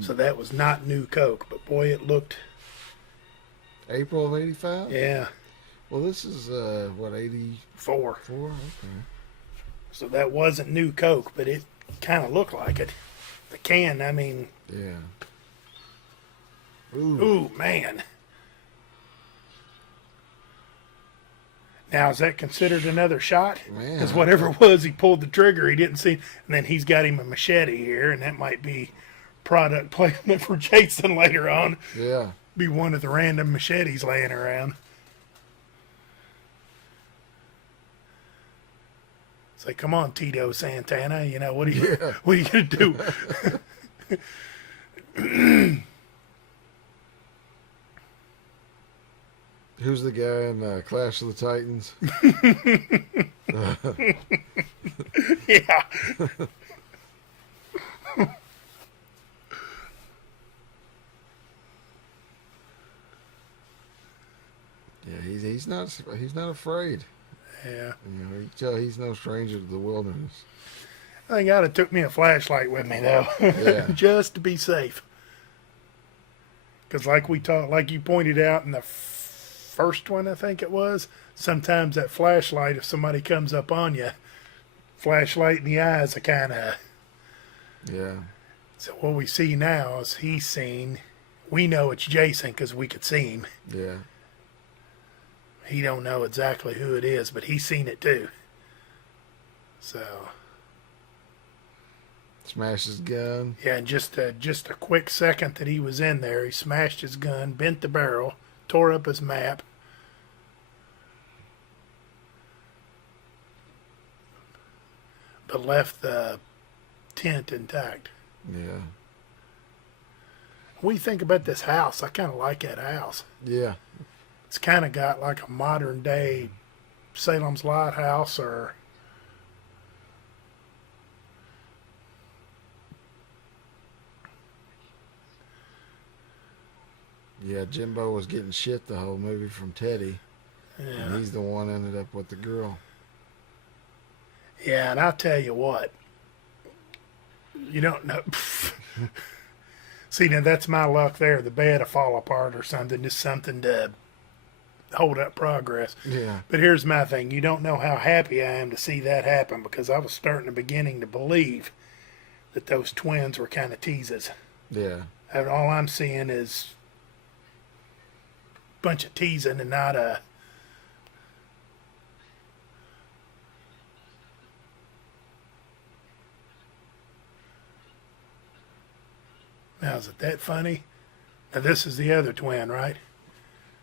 So that was not new Coke, but boy, it looked... April of '85. Yeah. Well, this is what 84. 4. Okay. So that wasn't new Coke, but it kind of looked like it. The can, I mean... Yeah. Ooh. Ooh, man. Now, is that considered another shot? Man, Because whatever it was, he pulled the trigger. He didn't see... And then he's got him a machete here, and that might be product placement for Jason later on. Yeah. Be one of the random machetes laying around. Say, come on, Tito Santana. You know, what are you going to do? Who's the guy in Clash of the Titans? Yeah. Yeah, he's not afraid. Yeah. You know, you can tell he's no stranger to the wilderness. I think I'd have took me a flashlight with me, though. Yeah. Just to be safe. Because like you pointed out in the first one, I think it was, sometimes that flashlight, if somebody comes up on you, flashlight in the eyes are kind of... Yeah. So what we see now is he's seen... We know it's Jason because we could see him. Yeah. He don't know exactly who it is, but he's seen it too. So... Smash his gun. Yeah, and just a quick second that he was in there, he smashed his gun, bent the barrel, tore up his map. but left the tent intact. Yeah. What do you think about this house? I kind of like that house. Yeah. It's kind of got like a modern day Salem's Lighthouse or Yeah, Jimbo was getting shit the whole movie from Teddy, and yeah. he's the one ended up with the girl. Yeah, and I'll tell you what, you don't know. See, now that's my luck there. The bed will fall apart or something, just something to hold up progress. Yeah. But here's my thing. You don't know how happy I am to see that happen because I was starting to beginning to believe that those twins were kind of teases. Yeah. And all I'm seeing is a bunch of teasing and not a. Now, is it that funny? Now, this is the other twin, right?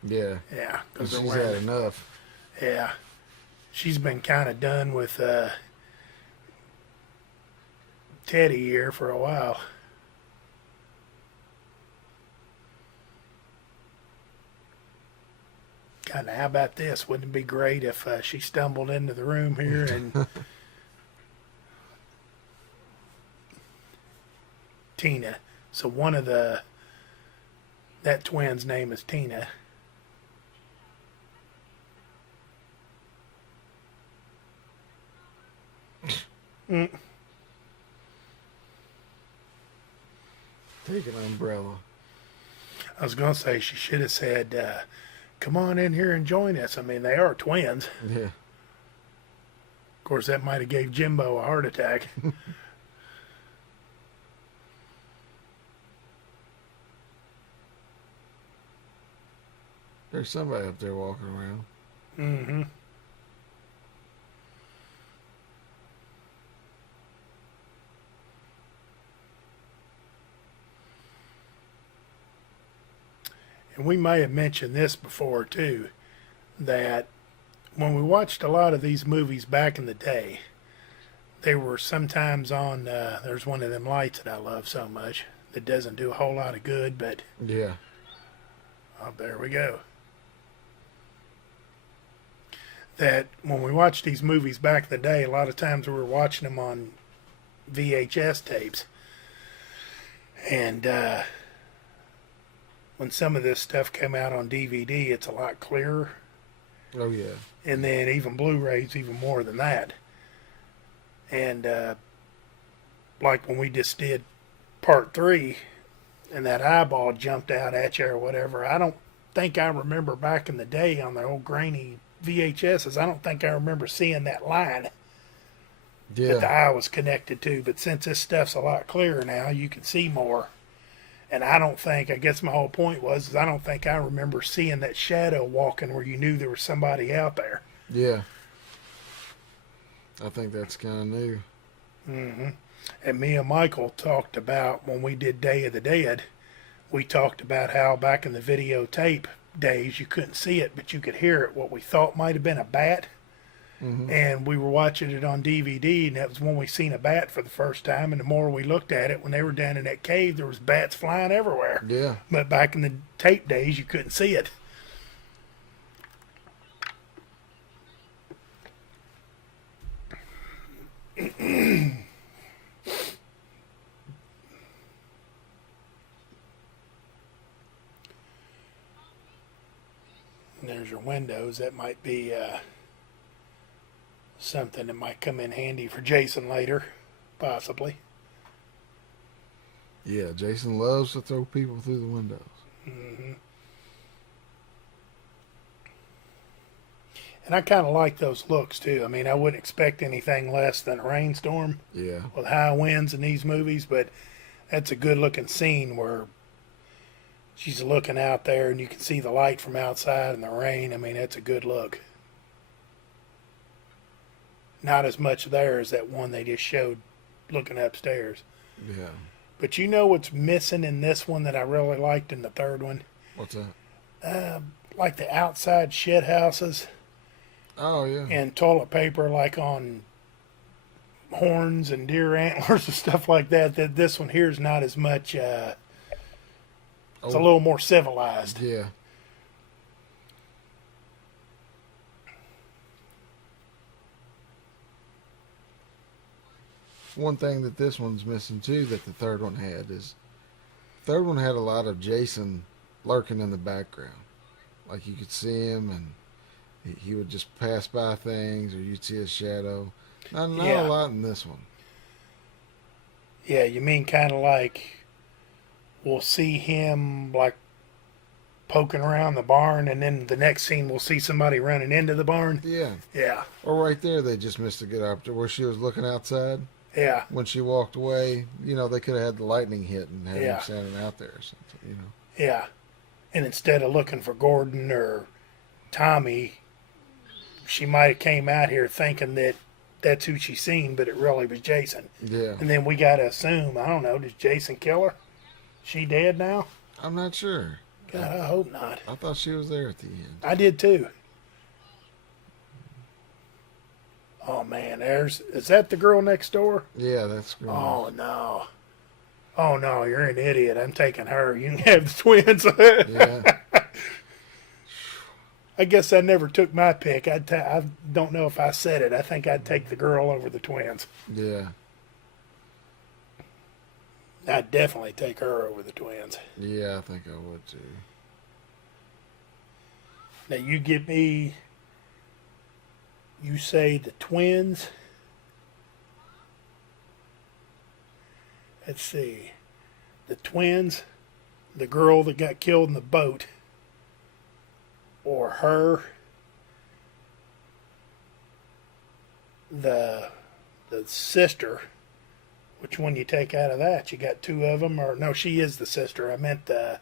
Yeah. Yeah. 'Cause She's they're had wearing, enough. yeah. She's been kind of done with Teddy here for a while. God, how about this? Wouldn't it be great if she stumbled into the room here and Tina. So one of that twin's name is Tina. Mm. Take an umbrella. I was going to say she should have said, come on in here and join us. I mean, they are twins. Yeah. Of course, that might have gave Jimbo a heart attack. There's somebody up there walking around. Mm-hmm. And we may have mentioned this before too, that when we watched a lot of these movies back in the day, they were sometimes on, there's one of them lights that I love so much that doesn't do a whole lot of good, but Yeah. oh, there we go. That when we watched these movies back in the day, a lot of times we were watching them on VHS tapes. And when some of this stuff came out on DVD, it's a lot clearer. Oh yeah. And then even Blu-rays, even more than that. And like when we just did part 3 and that eyeball jumped out at you or whatever, I don't think I remember back in the day on the old grainy VHSs, I don't think I remember seeing that line that the Yeah. eye was connected to. But since this stuff's a lot clearer now, you can see more. And I don't think, I guess my whole point was, is I don't think I remember seeing that shadow walking where you knew there was somebody out there. Yeah. I think that's kind of new. Hmm. And me and Michael talked about, when we did Day of the Dead, we talked about how back in the videotape days you couldn't see it, but you could hear it, what we thought might have been a bat. Hmm. And we were watching it on DVD, and that was when we seen a bat for the first time. And the more we looked at it, when they were down in that cave, there was bats flying everywhere. Yeah. But back in the tape days, you couldn't see it. And there's your windows. That might be something that might come in handy for Jason later, possibly. Yeah. Jason loves to throw people through the windows. Hmm. And I kind of like those looks too. I mean, I wouldn't expect anything less than a rainstorm Yeah. with high winds in these movies, but that's a good looking scene where she's looking out there and you can see the light from outside and the rain. I mean, that's a good look. Not as much there as that one they just showed looking upstairs. Yeah. But you know what's missing in this one that I really liked in the third one? What's that? Like the outside shit houses Oh yeah. and toilet paper like on horns and deer antlers and stuff like that. That this one here is not as much. It's a Oh, little more civilized. yeah. One thing that this one's missing too that the third one had is third one had a lot of Jason lurking in the background. Like you could see him and he would just pass by things or you'd see his shadow. Not Yeah. a lot in this one. Yeah, you mean kind of like we'll see him like poking around the barn, and then the next scene we'll see somebody running into the barn. Yeah. Yeah, Or right there they just missed a good opportunity where she was looking outside. yeah, When she walked away, they could have had the lightning hit and had Yeah. him standing out there or something. yeah. And instead of looking for Gordon or Tommy, she might have came out here thinking that that's who she seen, but it really was Jason. Yeah. And then we got to assume, I don't know, did Jason kill her? She dead now? I'm not sure. God, I hope not. I thought she was there at the end. I did too. Oh man, is that the girl next door? Yeah, that's great. Oh no. Oh no, you're an idiot. I'm taking her. You can have the twins. Yeah. I guess I never took my pick. I don't know if I said it. I think I'd take the girl over the twins. Yeah. I'd definitely take her over the twins. Yeah, I think I would too. Now you give me, you say the twins. Let's see. The twins, the girl that got killed in the boat, or her, the sister. Which one you take out of that? You got two of them, or no? She is the sister. I meant the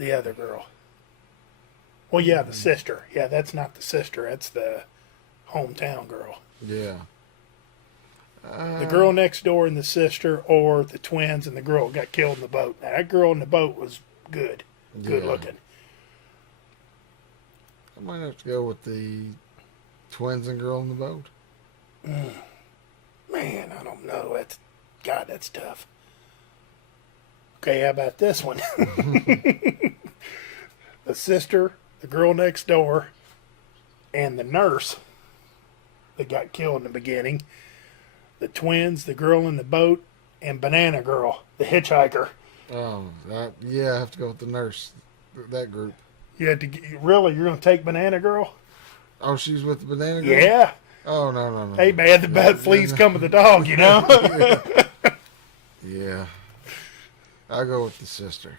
other girl. Well, yeah, the sister. Yeah, that's not the sister. That's the hometown girl. Yeah. The girl next door and the sister, or the twins and the girl who got killed in the boat. Now, that girl in the boat was good Yeah. looking. I might have to go with the twins and girl in the boat. Man, I don't know. That's tough. Okay, how about this one? The sister, the girl next door, and the nurse that got killed in the beginning. The twins, the girl in the boat, and Banana Girl, the hitchhiker. Oh, I have to go with the nurse. That group. You had to really, you're going to take Banana Girl? Oh, she's with the banana girl? Yeah. Oh, no. Hey man, the bad fleas come with the dog, you know. Yeah. I'll go with the sister.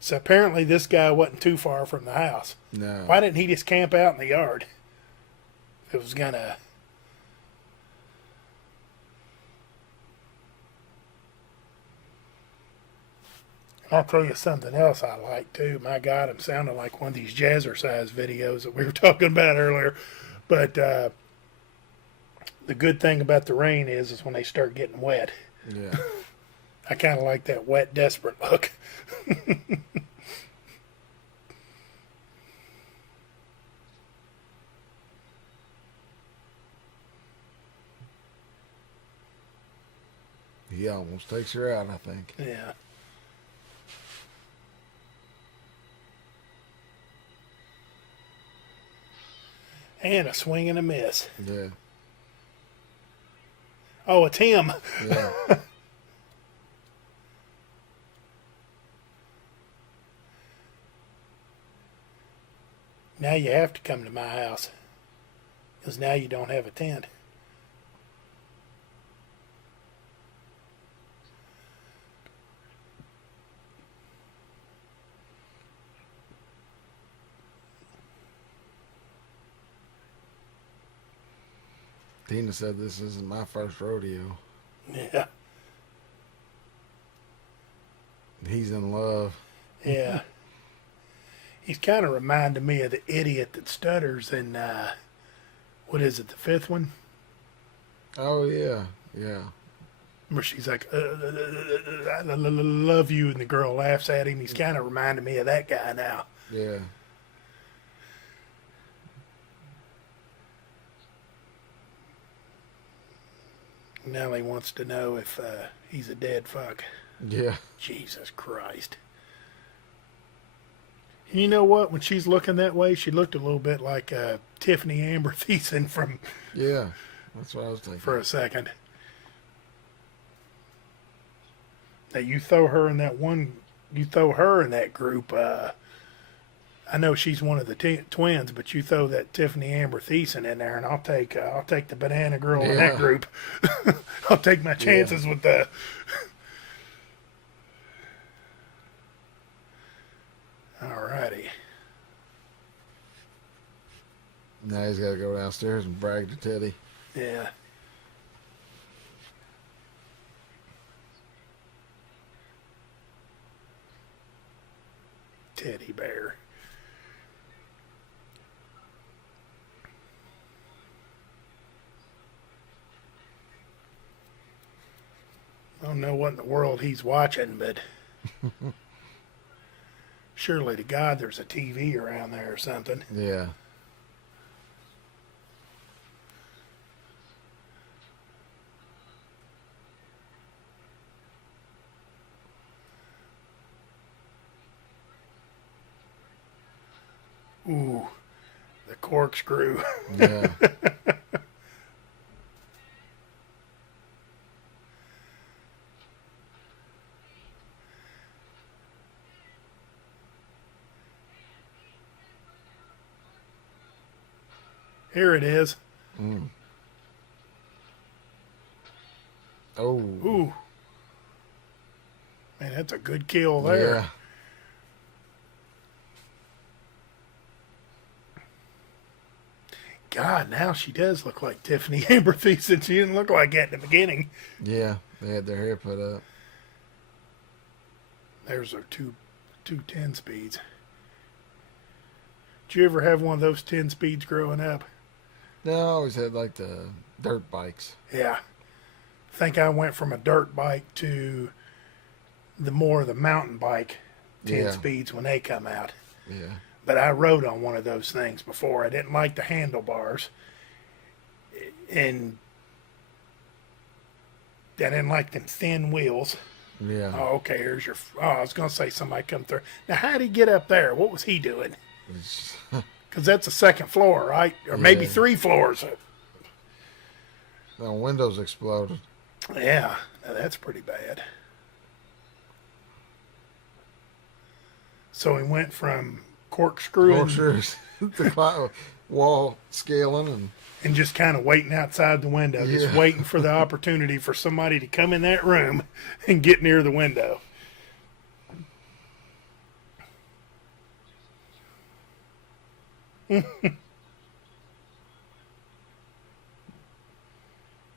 So apparently this guy wasn't too far from the house. No. Why didn't he just camp out in the yard? It was gonna. I'll tell you something else I like too. My God, I'm sounding like one of these jazzercise videos that we were talking about earlier. But the good thing about the rain is when they start getting wet. Yeah. I kind of like that wet, desperate look. He almost takes her out, I think. Yeah. And a swing and a miss. Yeah. Oh, it's him. Yeah. Now you have to come to my house. Because now you don't have a tent. Tina said this isn't my first rodeo. Yeah. He's in love. Yeah. He's kind of reminding me of the idiot that stutters in, what is it, the fifth one? Oh, yeah. Yeah. Where she's like, I love you, and the girl laughs at him. He's kind of reminding me of that guy now. Yeah. Nellie wants to know if he's a dead fuck. Yeah. Jesus Christ. And you know what? When she's looking that way, she looked a little bit like Tiffany Amber Thiessen from Yeah. That's what I was thinking. for a second. Now you throw her in that group. I know she's one of the twins, but you throw that Tiffany Amber Thiessen in there, and I'll take the banana girl in that Yeah. group. I'll take my chances with the. Alrighty. Now he's got to go downstairs and brag to Teddy. Yeah. Teddy bear. I don't know what in the world he's watching, but surely to God there's a TV around there or something. Yeah. Ooh, the corkscrew. Yeah. Here it is. Mm. Oh. Ooh. Man, that's a good kill there. Yeah. God, now she does look like Tiffany Amber Thiessen. She didn't look like that in the beginning. Yeah. They had their hair put up. There's our two 10 speeds. Did you ever have one of those 10 speeds growing up? No, I always had like the dirt bikes. Yeah. I think I went from a dirt bike to the mountain bike 10 Yeah. speeds when they come out. Yeah. But I rode on one of those things before. I didn't like the handlebars. And I didn't like them thin wheels. Yeah. Oh, okay, here's your... Oh, I was going to say somebody come through. Now, how did he get up there? What was he doing? It's- Because that's the second floor, right? Or maybe Yeah. 3 floors. the windows exploded. Yeah, now that's pretty bad. So he went from corkscrewing Corkscrews. The wall scaling and just kind of waiting outside the window, just Yeah. waiting for the opportunity for somebody to come in that room and get near the window.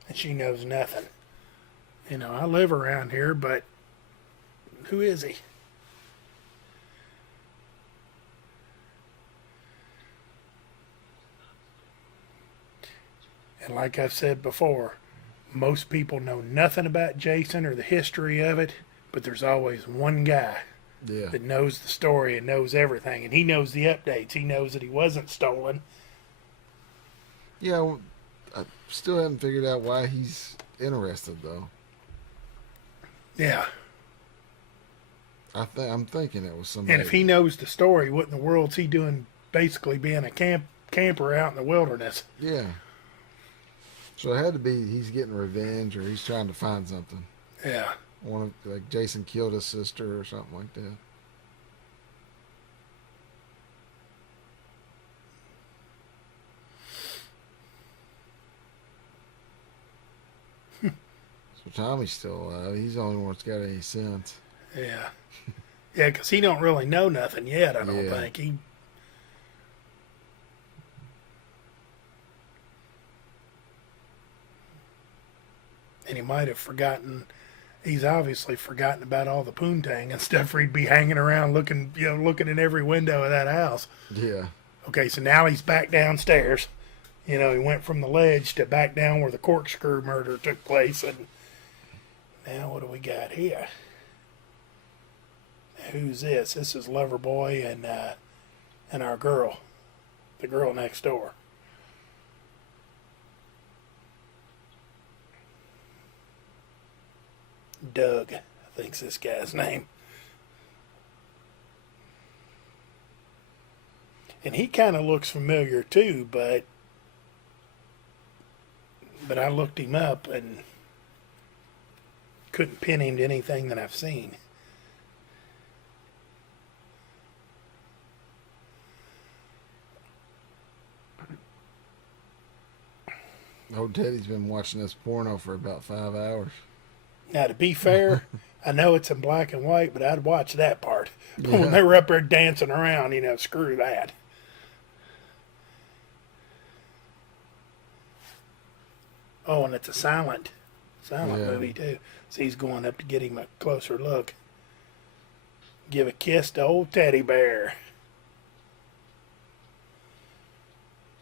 And she knows nothing. You know, I live around here, but who is he? And like I've said before, most people know nothing about Jason or the history of it, but there's always one guy yeah. that knows the story and knows everything, and he knows the updates. He knows that he wasn't stolen. Yeah, well, I still haven't figured out why he's interested though. Yeah. I'm thinking it was somebody. And if he knows the story, what in the world's he doing basically being a camper out in the wilderness? Yeah. So it had to be he's getting revenge or he's trying to find something. Yeah. Like Jason killed his sister or something like that. So Tommy's still alive. He's the only one that's got any sense. Yeah. Yeah, because he don't really know nothing yet, I don't Yeah. think. And he might have forgotten. He's obviously forgotten about all the poontang and stuff where he'd be hanging around looking in every window of that house. Yeah. Okay, so now he's back downstairs. You know, he went from the ledge to back down where the corkscrew murder took place. And now what do we got here? Who's this? This is Loverboy and our girl, the girl next door. Doug, I think's this guy's name. And he kind of looks familiar too, but I looked him up and couldn't pin him to anything that I've seen. Old Teddy's been watching this porno for about 5 hours. Now, to be fair, I know it's in black and white, but I'd watch that part. But when Yeah. they were up there dancing around, screw that. Oh, and it's a silent Yeah. movie too. So he's going up to get him a closer look. Give a kiss to old teddy bear.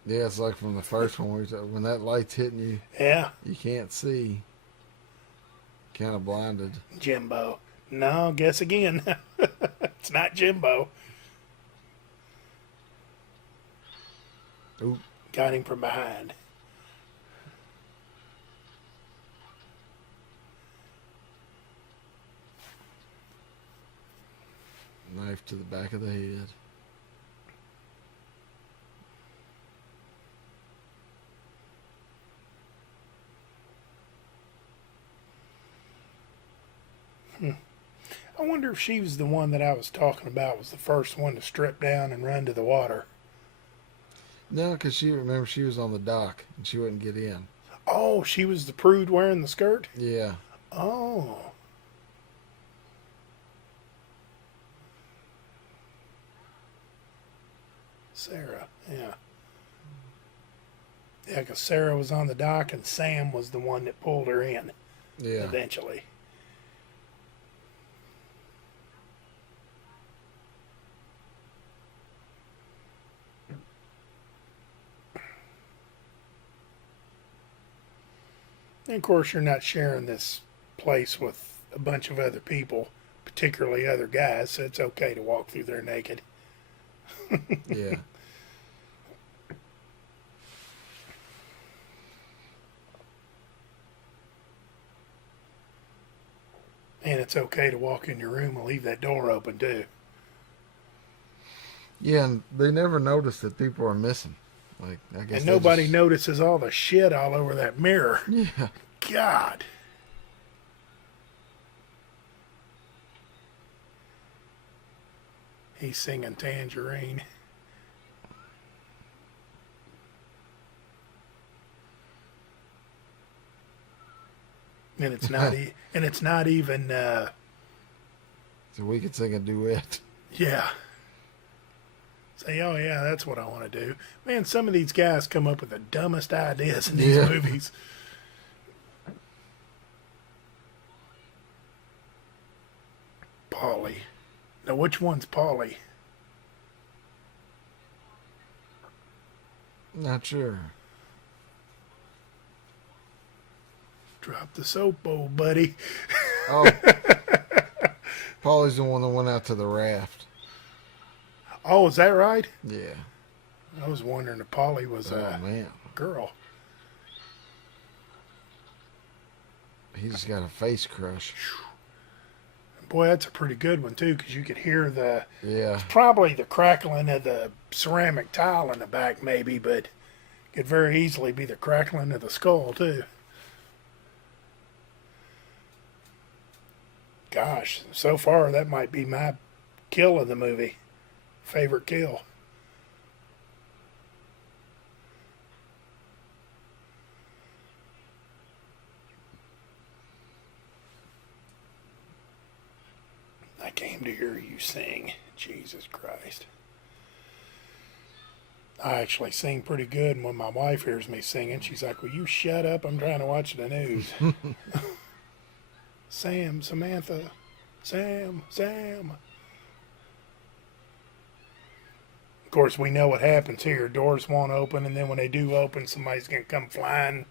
Yeah, it's like from the first one where when that light's hitting you, Yeah, you can't see. Kind of blinded. Jimbo. No, guess again. It's not Jimbo. Oop. Got him from behind. Knife to the back of the head. I wonder if she was the one that I was talking about, was the first one to strip down and run to the water. No, because she was on the dock and she wouldn't get in. Oh, she was the prude wearing the skirt? Yeah. Oh. Sarah, yeah. Yeah, because Sarah was on the dock and Sam was the one that pulled her in Yeah. eventually. And of course, you're not sharing this place with a bunch of other people, particularly other guys, so it's okay to walk through there naked. Yeah. And it's okay to walk in your room and leave that door open, too. Yeah, and they never notice that people are missing. Like, I guess And they nobody just- notices all the shit all over that mirror. Yeah. God. He's singing Tangerine. And it's not and it's not even So we could sing a duet. yeah. Say, oh yeah, that's what I want to do. Man, some of these guys come up with the dumbest ideas in these Yeah. movies. Polly. Now, which one's Polly? Not sure. Drop the soap, old buddy. Oh. Polly's the one that went out to the raft. Oh, is that right? Yeah. I was wondering if Polly was Oh, a man. girl. He's just got a face crush. Boy, that's a pretty good one, too, because you could hear Yeah. probably the crackling of the ceramic tile in the back, maybe, but could very easily be the crackling of the skull, too. Gosh, so far that might be my kill of the movie. Favorite kill. I came to hear you sing. Jesus Christ. I actually sing pretty good, and when my wife hears me singing, she's like, will you shut up? I'm trying to watch the news. Sam, Samantha, Sam. Of course, we know what happens here. Doors won't open, and then when they do open, somebody's going to come flying.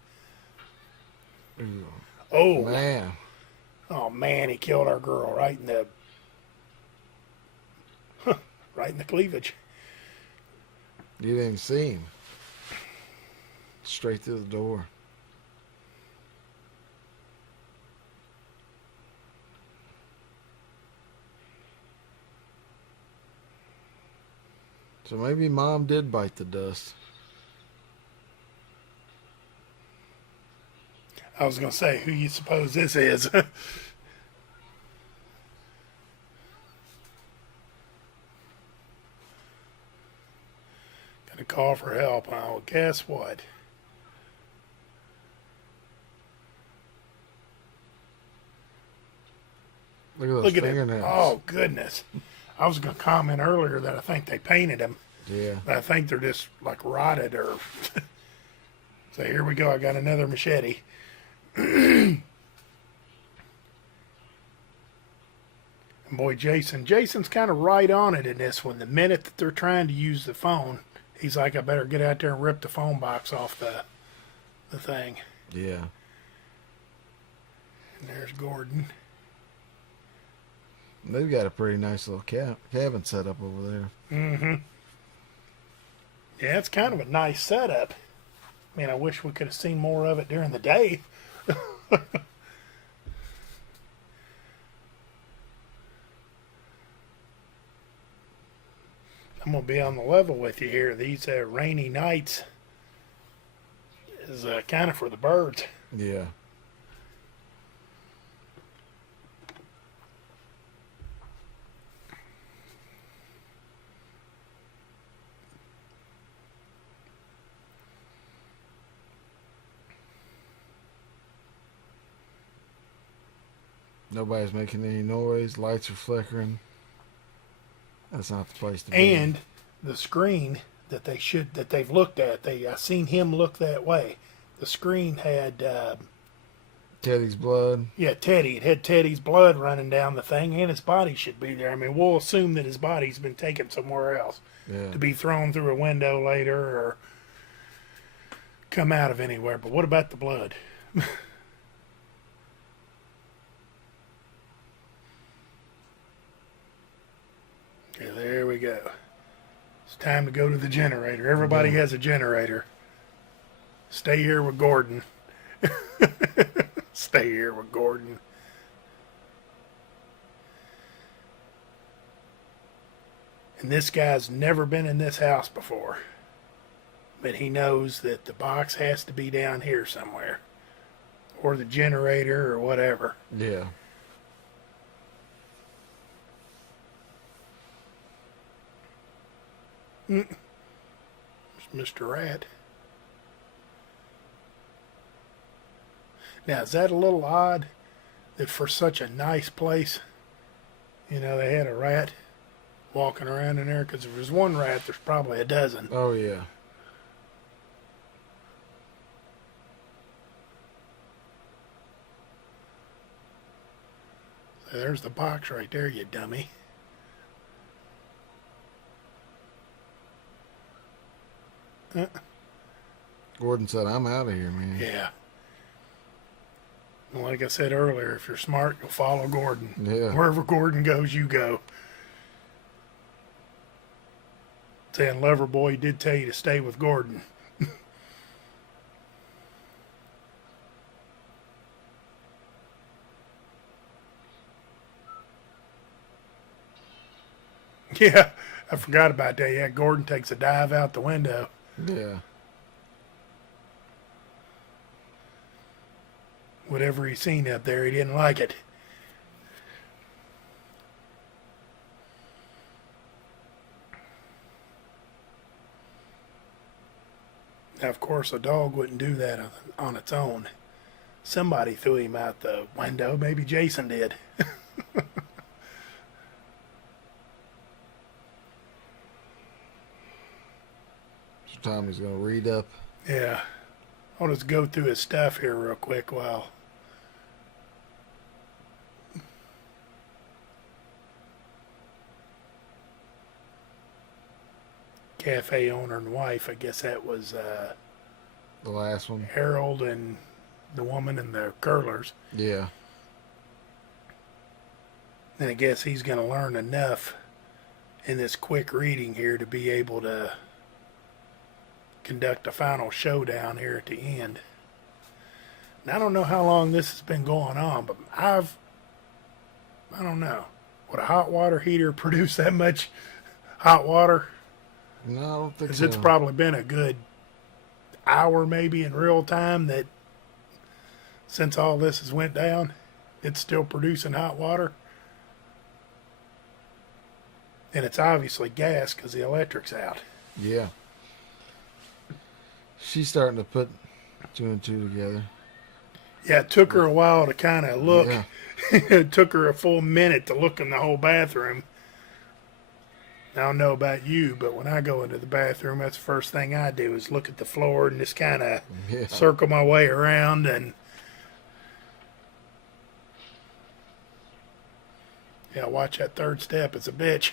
Ooh. Oh, Man. oh man, he killed our girl right in the cleavage. You didn't even see him. Straight through the door. So maybe Mom did bite the dust. I was going to say, who you suppose this is? Gonna call for help. Oh, guess what? Look at those Look at it. fingernails. Oh, goodness. I was going to comment earlier that I think they painted them, Yeah. but I think they're just like rotted or. So here we go. I got another machete. And boy, Jason's kind of right on it in this one. The minute that they're trying to use the phone, he's like, I better get out there and rip the phone box off the thing. Yeah. And there's Gordon. They've got a pretty nice little cabin set up over there. Mm-hmm. Yeah, it's kind of a nice setup. I mean, I wish we could have seen more of it during the day. I'm going to be on the level with you here. These rainy nights is kind of for the birds. Yeah. Nobody's making any noise. Lights are flickering. That's not the place to be. And the screen that they've looked at, I seen him look that way. The screen had Teddy's blood. Teddy. It had Teddy's blood running down the thing, and his body should be there. I mean, we'll assume that his body's been taken somewhere else Yeah. to be thrown through a window later or come out of anywhere. But what about the blood? Okay, there we go. It's time to go to the generator. Everybody has a generator. Stay here with Gordon. Stay here with Gordon. And this guy's never been in this house before. But he knows that the box has to be down here somewhere. Or the generator or whatever. Yeah. There's Mr. Rat. Now, is that a little odd that for such a nice place, they had a rat walking around in there? Because if there's one rat, there's probably a dozen. Oh, yeah. There's the box right there, you dummy. Gordon said, I'm out of here, man. Yeah. Well, like I said earlier, if you're smart, you'll follow Gordon. Yeah. Wherever Gordon goes, you go. Saying Loverboy did tell you to stay with Gordon. Yeah, I forgot about that. Yeah, Gordon takes a dive out the window. Yeah. Whatever he seen up there, he didn't like it. Now, of course, a dog wouldn't do that on its own. Somebody threw him out the window. Maybe Jason did. So Tommy's going to read up. Yeah. I'll just go through his stuff here real quick while. Cafe owner and wife, I guess that was The last one. Harold and the woman and the curlers. Yeah. And I guess he's going to learn enough in this quick reading here to be able to conduct a final showdown here at the end. And I don't know how long this has been going on, but I don't know. Would a hot water heater produce that much hot water? No, I don't think Because so. it's probably been a good hour maybe in real time that since all this has went down, it's still producing hot water. And it's obviously gas because the electric's out. Yeah. She's starting to put two and two together. Yeah, it took her a while to kind of look. Yeah. It took her a full minute to look in the whole bathroom. I don't know about you, but when I go into the bathroom, that's the first thing I do is look at the floor and just kind of Yeah. circle my way around. And yeah, watch that third step. It's a bitch.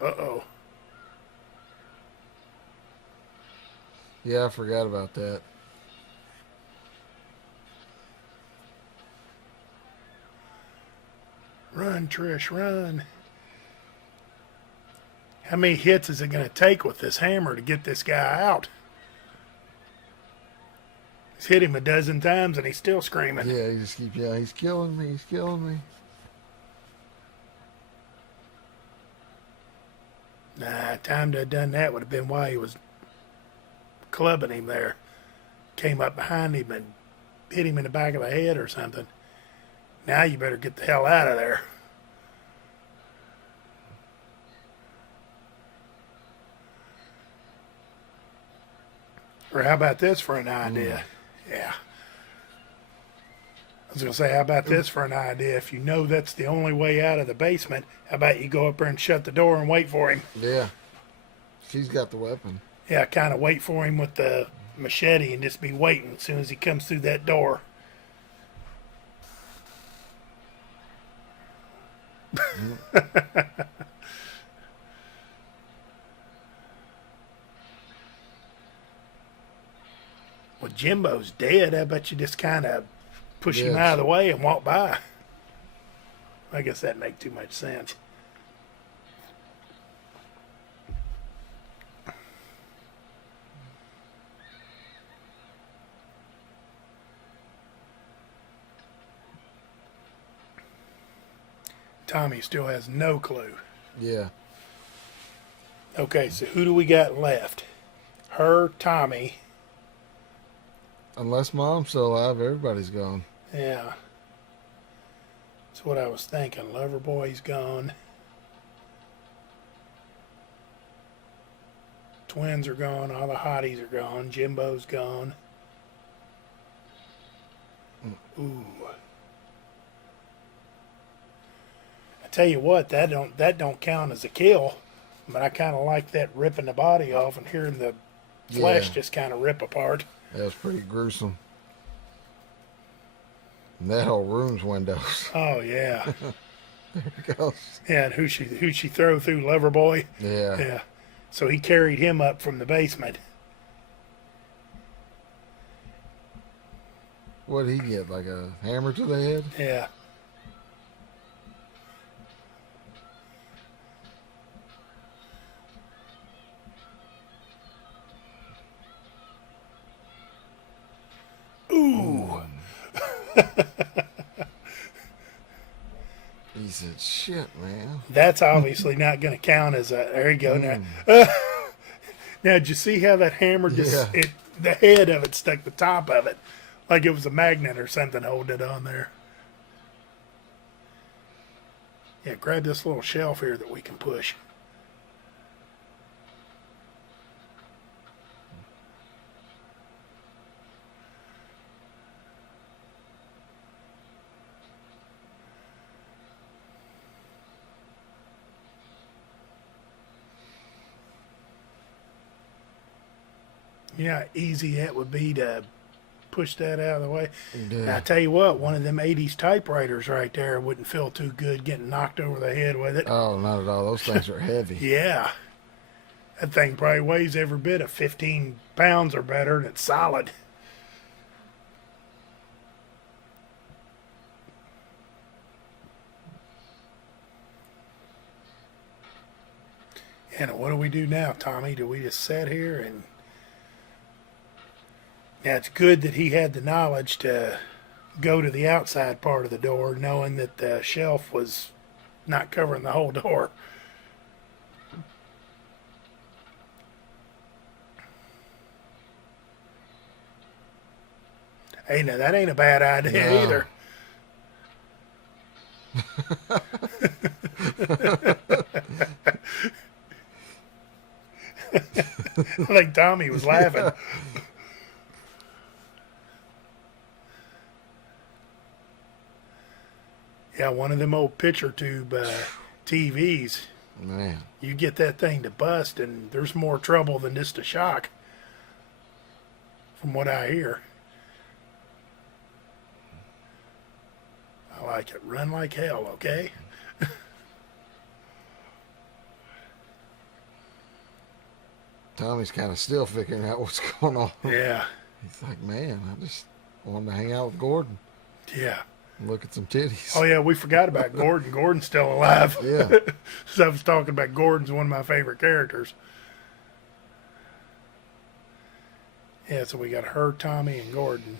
Uh-oh. Yeah, I forgot about that. Run, Trish, run. How many hits is it going to take with this hammer to get this guy out? He's hit him a dozen times and he's still screaming. Yeah, he just keeps yelling, he's killing me, he's killing me. Nah, time to have done that would have been why he was clubbing him there. Came up behind him and hit him in the back of the head or something. Now you better get the hell out of there. Or how about this for an idea? Yeah. I was going to say, how about this for an idea? If you know that's the only way out of the basement, how about you go up there and shut the door and wait for him? Yeah. She's got the weapon. Yeah, kind of wait for him with the machete and just be waiting as soon as he comes through that door. Well, Jimbo's dead. I bet you just kind of push him Yes. out of the way and walk by. I guess that make too much sense. Tommy still has no clue. Yeah. Okay, so who do we got left? Her, Tommy. Unless Mom's still alive, everybody's gone. Yeah. That's what I was thinking. Loverboy's gone. Twins are gone. All the hotties are gone. Jimbo's gone. Ooh. I tell you what, that don't count as a kill. But I kind of like that ripping the body off and hearing the flesh Yeah. just kind of rip apart. That was pretty gruesome. And that whole room's windows. Oh yeah. It goes. Yeah, and who'd she throw through? Loverboy? Yeah. Yeah. So he carried him up from the basement. What'd he get? Like a hammer to the head? Yeah. Ooh. He said, shit, man. That's obviously not going to count as a. There you go. Now, now, did you see how that hammer just. Yeah. The head of it stuck the top of it like it was a magnet or something holding it on there. Yeah, grab this little shelf here that we can push. Yeah, easy that would be to push that out of the way. Yeah. Now, I tell you what, one of them 80s typewriters right there wouldn't feel too good getting knocked over the head with it. Oh, not at all. Those things are heavy. Yeah. That thing probably weighs every bit of 15 pounds or better, and it's solid. And what do we do now, Tommy? Do we just sit here and... Now, it's good that he had the knowledge to go to the outside part of the door, knowing that the shelf was not covering the whole door. Hey, now that ain't a bad idea No. either. I think Tommy was laughing. Yeah, one of them old picture tube TVs. Man. You get that thing to bust, and there's more trouble than just a shock, from what I hear. I like it. Run like hell, okay? Tommy's kind of still figuring out what's going on. Yeah, He's like, man, I just wanted to hang out with Gordon yeah. and look at some titties. Oh, yeah, we forgot about Gordon. Gordon's still alive. Yeah. So I was talking about Gordon's one of my favorite characters. Yeah, so we got her, Tommy, and Gordon.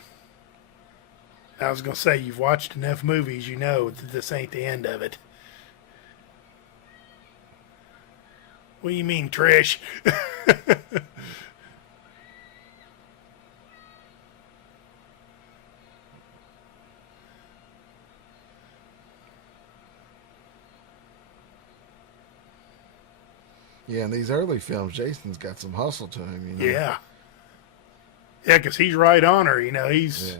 I was going to say, you've watched enough movies, you know that this ain't the end of it. What do you mean, Trish? Yeah, in these early films, Jason's got some hustle to him, you know. Yeah. Yeah, because he's right on her, you know. He's... Yeah.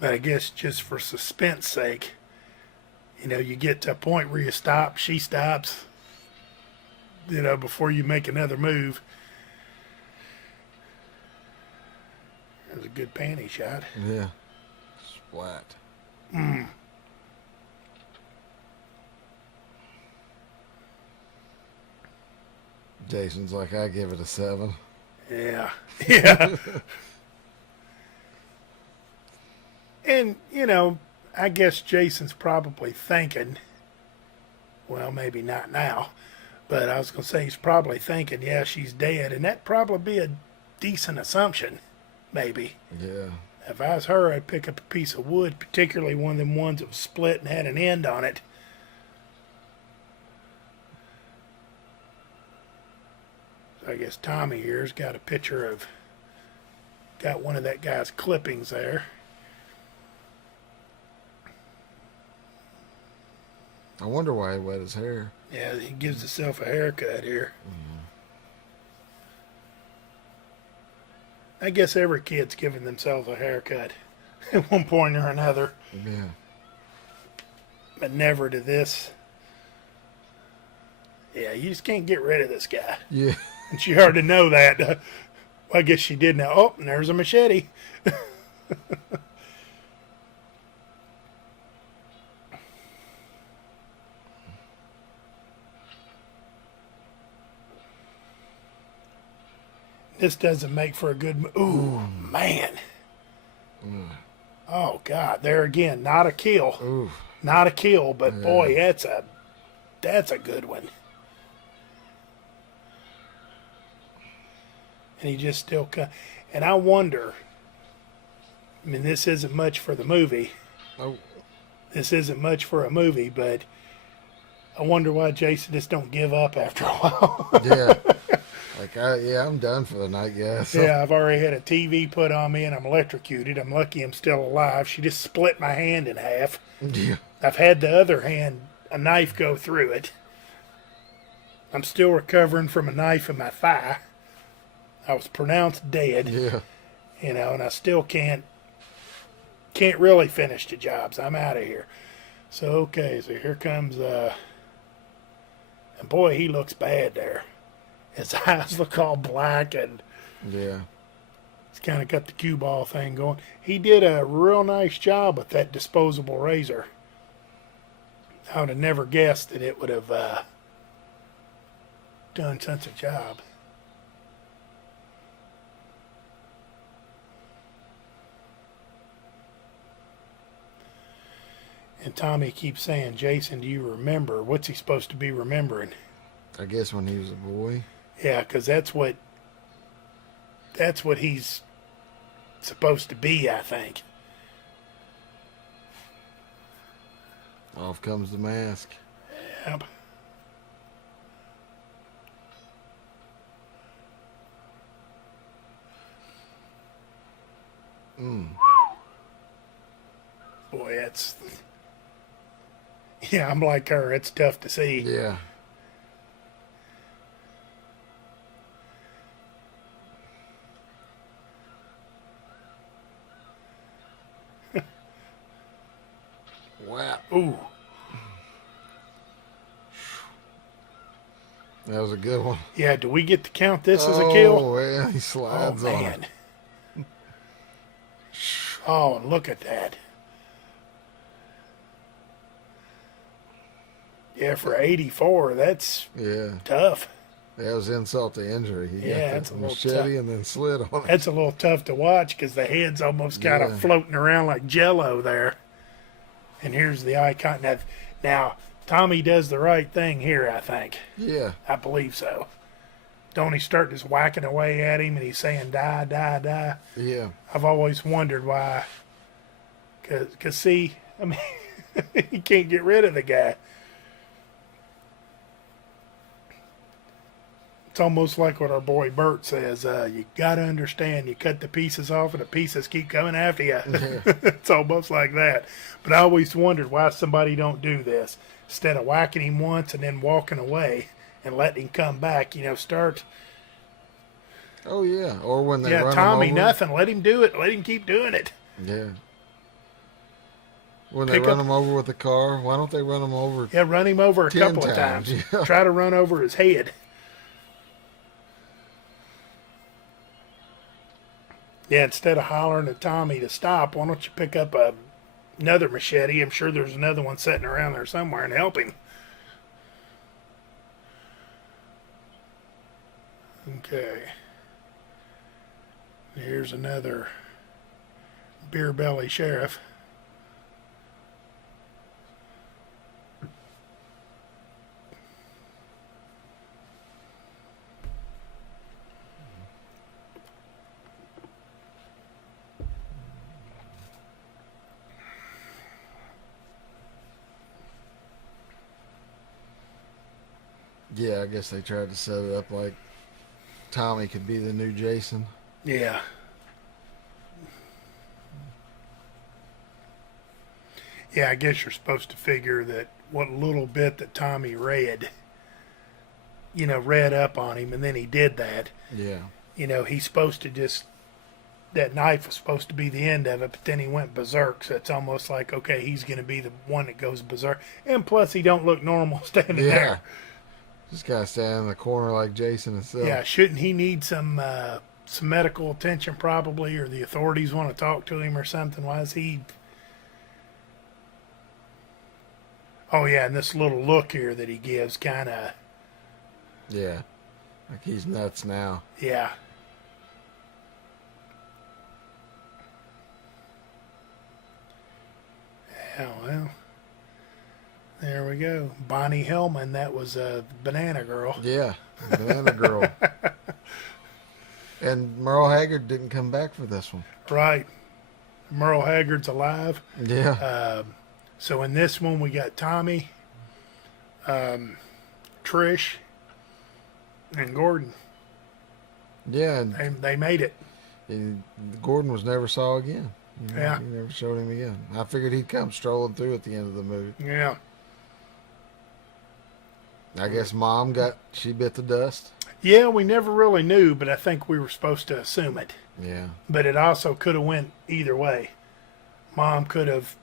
But I guess just for suspense sake, you know, you get to a point where you stop, she stops, you know, before you make another move. There's a good panty shot. Yeah. Splat. Jason's like, I give it a 7. Yeah. Yeah. And, you know, I guess Jason's probably thinking, well, maybe not now, but I was going to say he's probably thinking, yeah, she's dead. And that'd probably be a decent assumption, maybe. Yeah. If I was her, I'd pick up a piece of wood, particularly one of them ones that was split and had an end on it. So I guess Tommy here's got a picture of, got one of that guy's clippings there. I wonder why he wet his hair. Yeah, he gives himself a haircut here. I guess every kid's giving themselves a haircut at one point or another, Yeah. but never to this. Yeah, you just can't get rid of this guy. Yeah. And she hardly know that. Well, I guess she did now. Oh, and there's a machete. This doesn't make for a good... Ooh, man. Oh, God. There again, not a kill. Ooh. Not a kill, but boy, that's a good one. And he just still and I wonder, I mean, this isn't much for the movie. Oh. This isn't much for a movie, but I wonder why Jason just don't give up after a while. Yeah. Like, I'm done for the night, guys. Yeah, I've already had a TV put on me and I'm electrocuted. I'm lucky I'm still alive. She just split my hand in half. Yeah. I've had the other hand, a knife go through it. I'm still recovering from a knife in my thigh. I was pronounced dead, Yeah. you know, and I still can't really finish the jobs. I'm out of here. So, okay, so here comes, and boy, he looks bad there. His eyes look all black, and Yeah. he's kind of got the cue ball thing going. He did a real nice job with that disposable razor. I would have never guessed that it would have done such a job. And Tommy keeps saying, Jason, do you remember? What's he supposed to be remembering? I guess when he was a boy. Yeah, because that's what he's supposed to be, I think. Off comes the mask. Yep. Boy, that's... Yeah, I'm like her. It's tough to see. Yeah. Wow. Ooh. That was a good one. Yeah, do we get to count this as a kill? Oh, yeah, he Oh, slides on it. man. Oh, and look at that. Yeah, for 84, that's Yeah. tough. That was insult to injury. He Yeah, got that's the a little machete tough. and then slid on it. That's a little tough to watch because the head's almost kind Yeah. of floating around like jello there. And here's the icon. Now, Tommy does the right thing here, I think. Yeah. I believe so. Don't he start just whacking away at him and he's saying, die, die, die? Yeah. I've always wondered why. Because see, I mean, you can't get rid of the guy. It's almost like what our boy Bert says. You got to understand, you cut the pieces off and the pieces keep coming after you. Yeah. It's almost like that. But I always wondered why somebody don't do this. Instead of whacking him once and then walking away and letting him come back, start. Oh, yeah. Or when they Yeah, run Tommy, him over. nothing. Let him do it. Let him keep doing it. Yeah. When Pick they run up- him over with the car, why don't they run him over? Yeah, run him over a 10 couple of times, times. yeah. Try to run over his head. Yeah, instead of hollering at Tommy to stop, why don't you pick up another machete? I'm sure there's another one sitting around there somewhere and help him. Okay. Here's another beer belly sheriff. Yeah, I guess they tried to set it up like Tommy could be the new Jason. Yeah. Yeah, I guess you're supposed to figure that what little bit that Tommy read, read up on him, and then he did that. Yeah. He's supposed to just, that knife was supposed to be the end of it, but then he went berserk, so it's almost like, okay, he's going to be the one that goes berserk. And plus, he don't look normal standing Yeah. there. Just kind of stand in the corner like Jason himself. Yeah, shouldn't he need some medical attention probably, or the authorities want to talk to him or something? Why is he... Oh, yeah, and this little look here that he gives kind of... Yeah. Like he's nuts now. Yeah. Yeah, well, there we go. Bonnie Hillman, that was a Banana Girl. Yeah. Banana Girl. And Merle Haggard didn't come back for this one. Right. Merle Haggard's alive. Yeah. So in this one, we got Tommy, Trish, and Gordon. Yeah. And They made it. Gordon was never saw again. Yeah. He never showed him again. I figured he'd come strolling through at the end of the movie. Yeah. I guess Mom she bit the dust. Yeah, we never really knew, but I think we were supposed to assume it. Yeah. But it also could have went either way. Mom could have,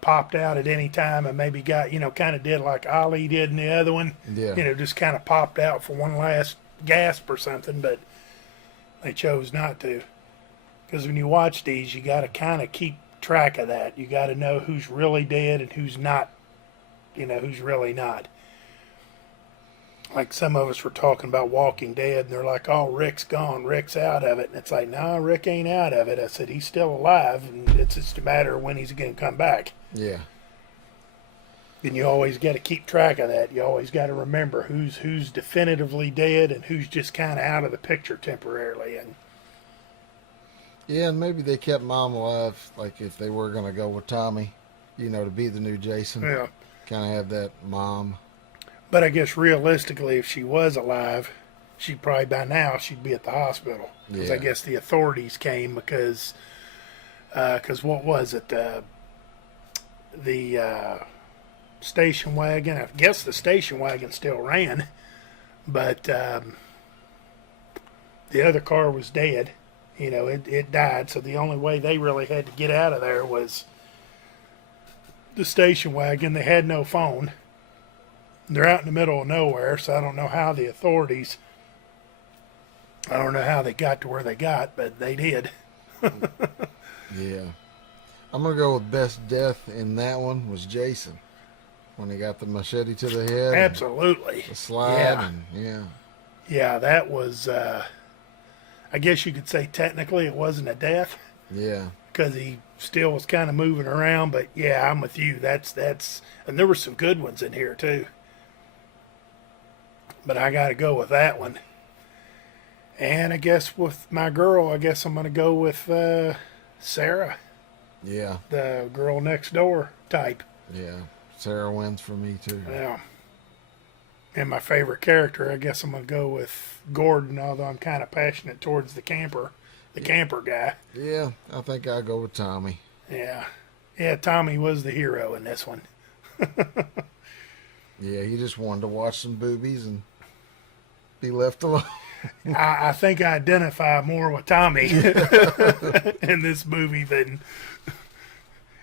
popped out at any time and maybe got, kind of did like Ali did in the other one. Yeah. Just kind of popped out for one last gasp or something, but they chose not to. Because when you watch these, you got to kind of keep track of that. You got to know who's really dead and who's not, who's really not. like some of us were talking about Walking Dead, and they're like, "Oh, Rick's gone, Rick's out of it," and it's like, "No, Rick ain't out of it." I said, "He's still alive, and it's just a matter of when he's going to come back." Yeah. And you always got to keep track of that. You always got to remember who's definitively dead and who's just kind of out of the picture temporarily. And Yeah, and maybe they kept Mom alive, like if they were going to go with Tommy, to be the new Jason. yeah, Kind of have that mom. but I guess realistically, if she was alive, she'd probably by now she'd be at the hospital. Because I Yeah. guess the authorities came because what was it? The station wagon. I guess the station wagon still ran, but the other car was dead. It died. So the only way they really had to get out of there was the station wagon. They had no phone. They're out in the middle of nowhere, so I don't know how the authorities. I don't know how they got to where they got, but they did. Yeah. I'm going to go with best death in that one was Jason. When he got the machete to the head. Absolutely. The slide. Yeah. And, yeah. Yeah, that was. I guess you could say technically it wasn't a death Yeah. because he still was kind of moving around. But yeah, I'm with you. That's and there were some good ones in here too. But I got to go with that one. And I guess with my girl, I guess I'm going to go with Sarah, Yeah. the girl next door type. Yeah. Sarah wins for me, too. Yeah. And my favorite character, I guess I'm going to go with Gordon, although I'm kind of passionate towards the camper guy. Yeah. I think I'll go with Tommy. Yeah. Yeah, Tommy was the hero in this one. Yeah, he just wanted to watch some boobies and be left alone. I think I identify more with Tommy in this movie than.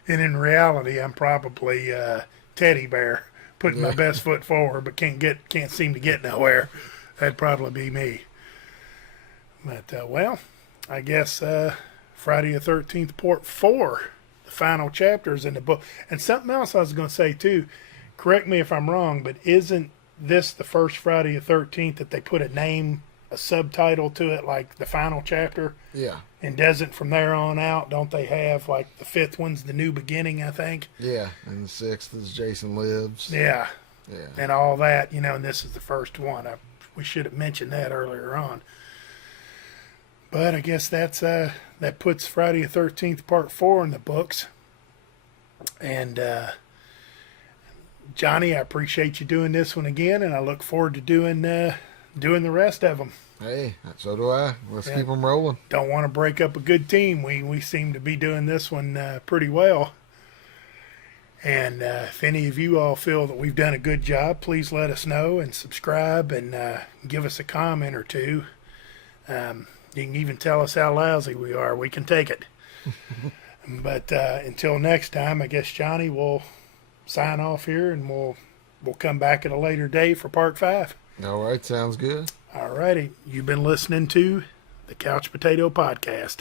And in reality, I'm probably Teddy Bear, putting my best foot forward, but can't seem to get nowhere. That'd probably be me. But well, I guess Friday the 13th Part 4, the final chapters in the book. And something else I was going to say too. Correct me if I'm wrong, but isn't this the first Friday the 13th that they put a subtitle to it, like the final chapter? Yeah. And doesn't from there on out, don't they have like the fifth one's the new beginning, I think? Yeah. And the 6th is Jason Lives. Yeah. Yeah. And all that, and this is the first one. We should have mentioned that earlier on. But I guess that puts Friday the 13th Part 4 in the books. And Johnny, I appreciate you doing this one again, and I look forward to doing the rest of them. Hey, so do I. Let's keep them rolling. Don't want to break up a good team. We seem to be doing this one pretty well. And if any of you all feel that we've done a good job, please let us know and subscribe and give us a comment or two. You can even tell us how lousy we are. We can take it. But until next time, I guess Johnny will sign off here, and we'll come back at a later day for Part 5. All right, sounds good. All righty. You've been listening to the Couch Potato Podcast.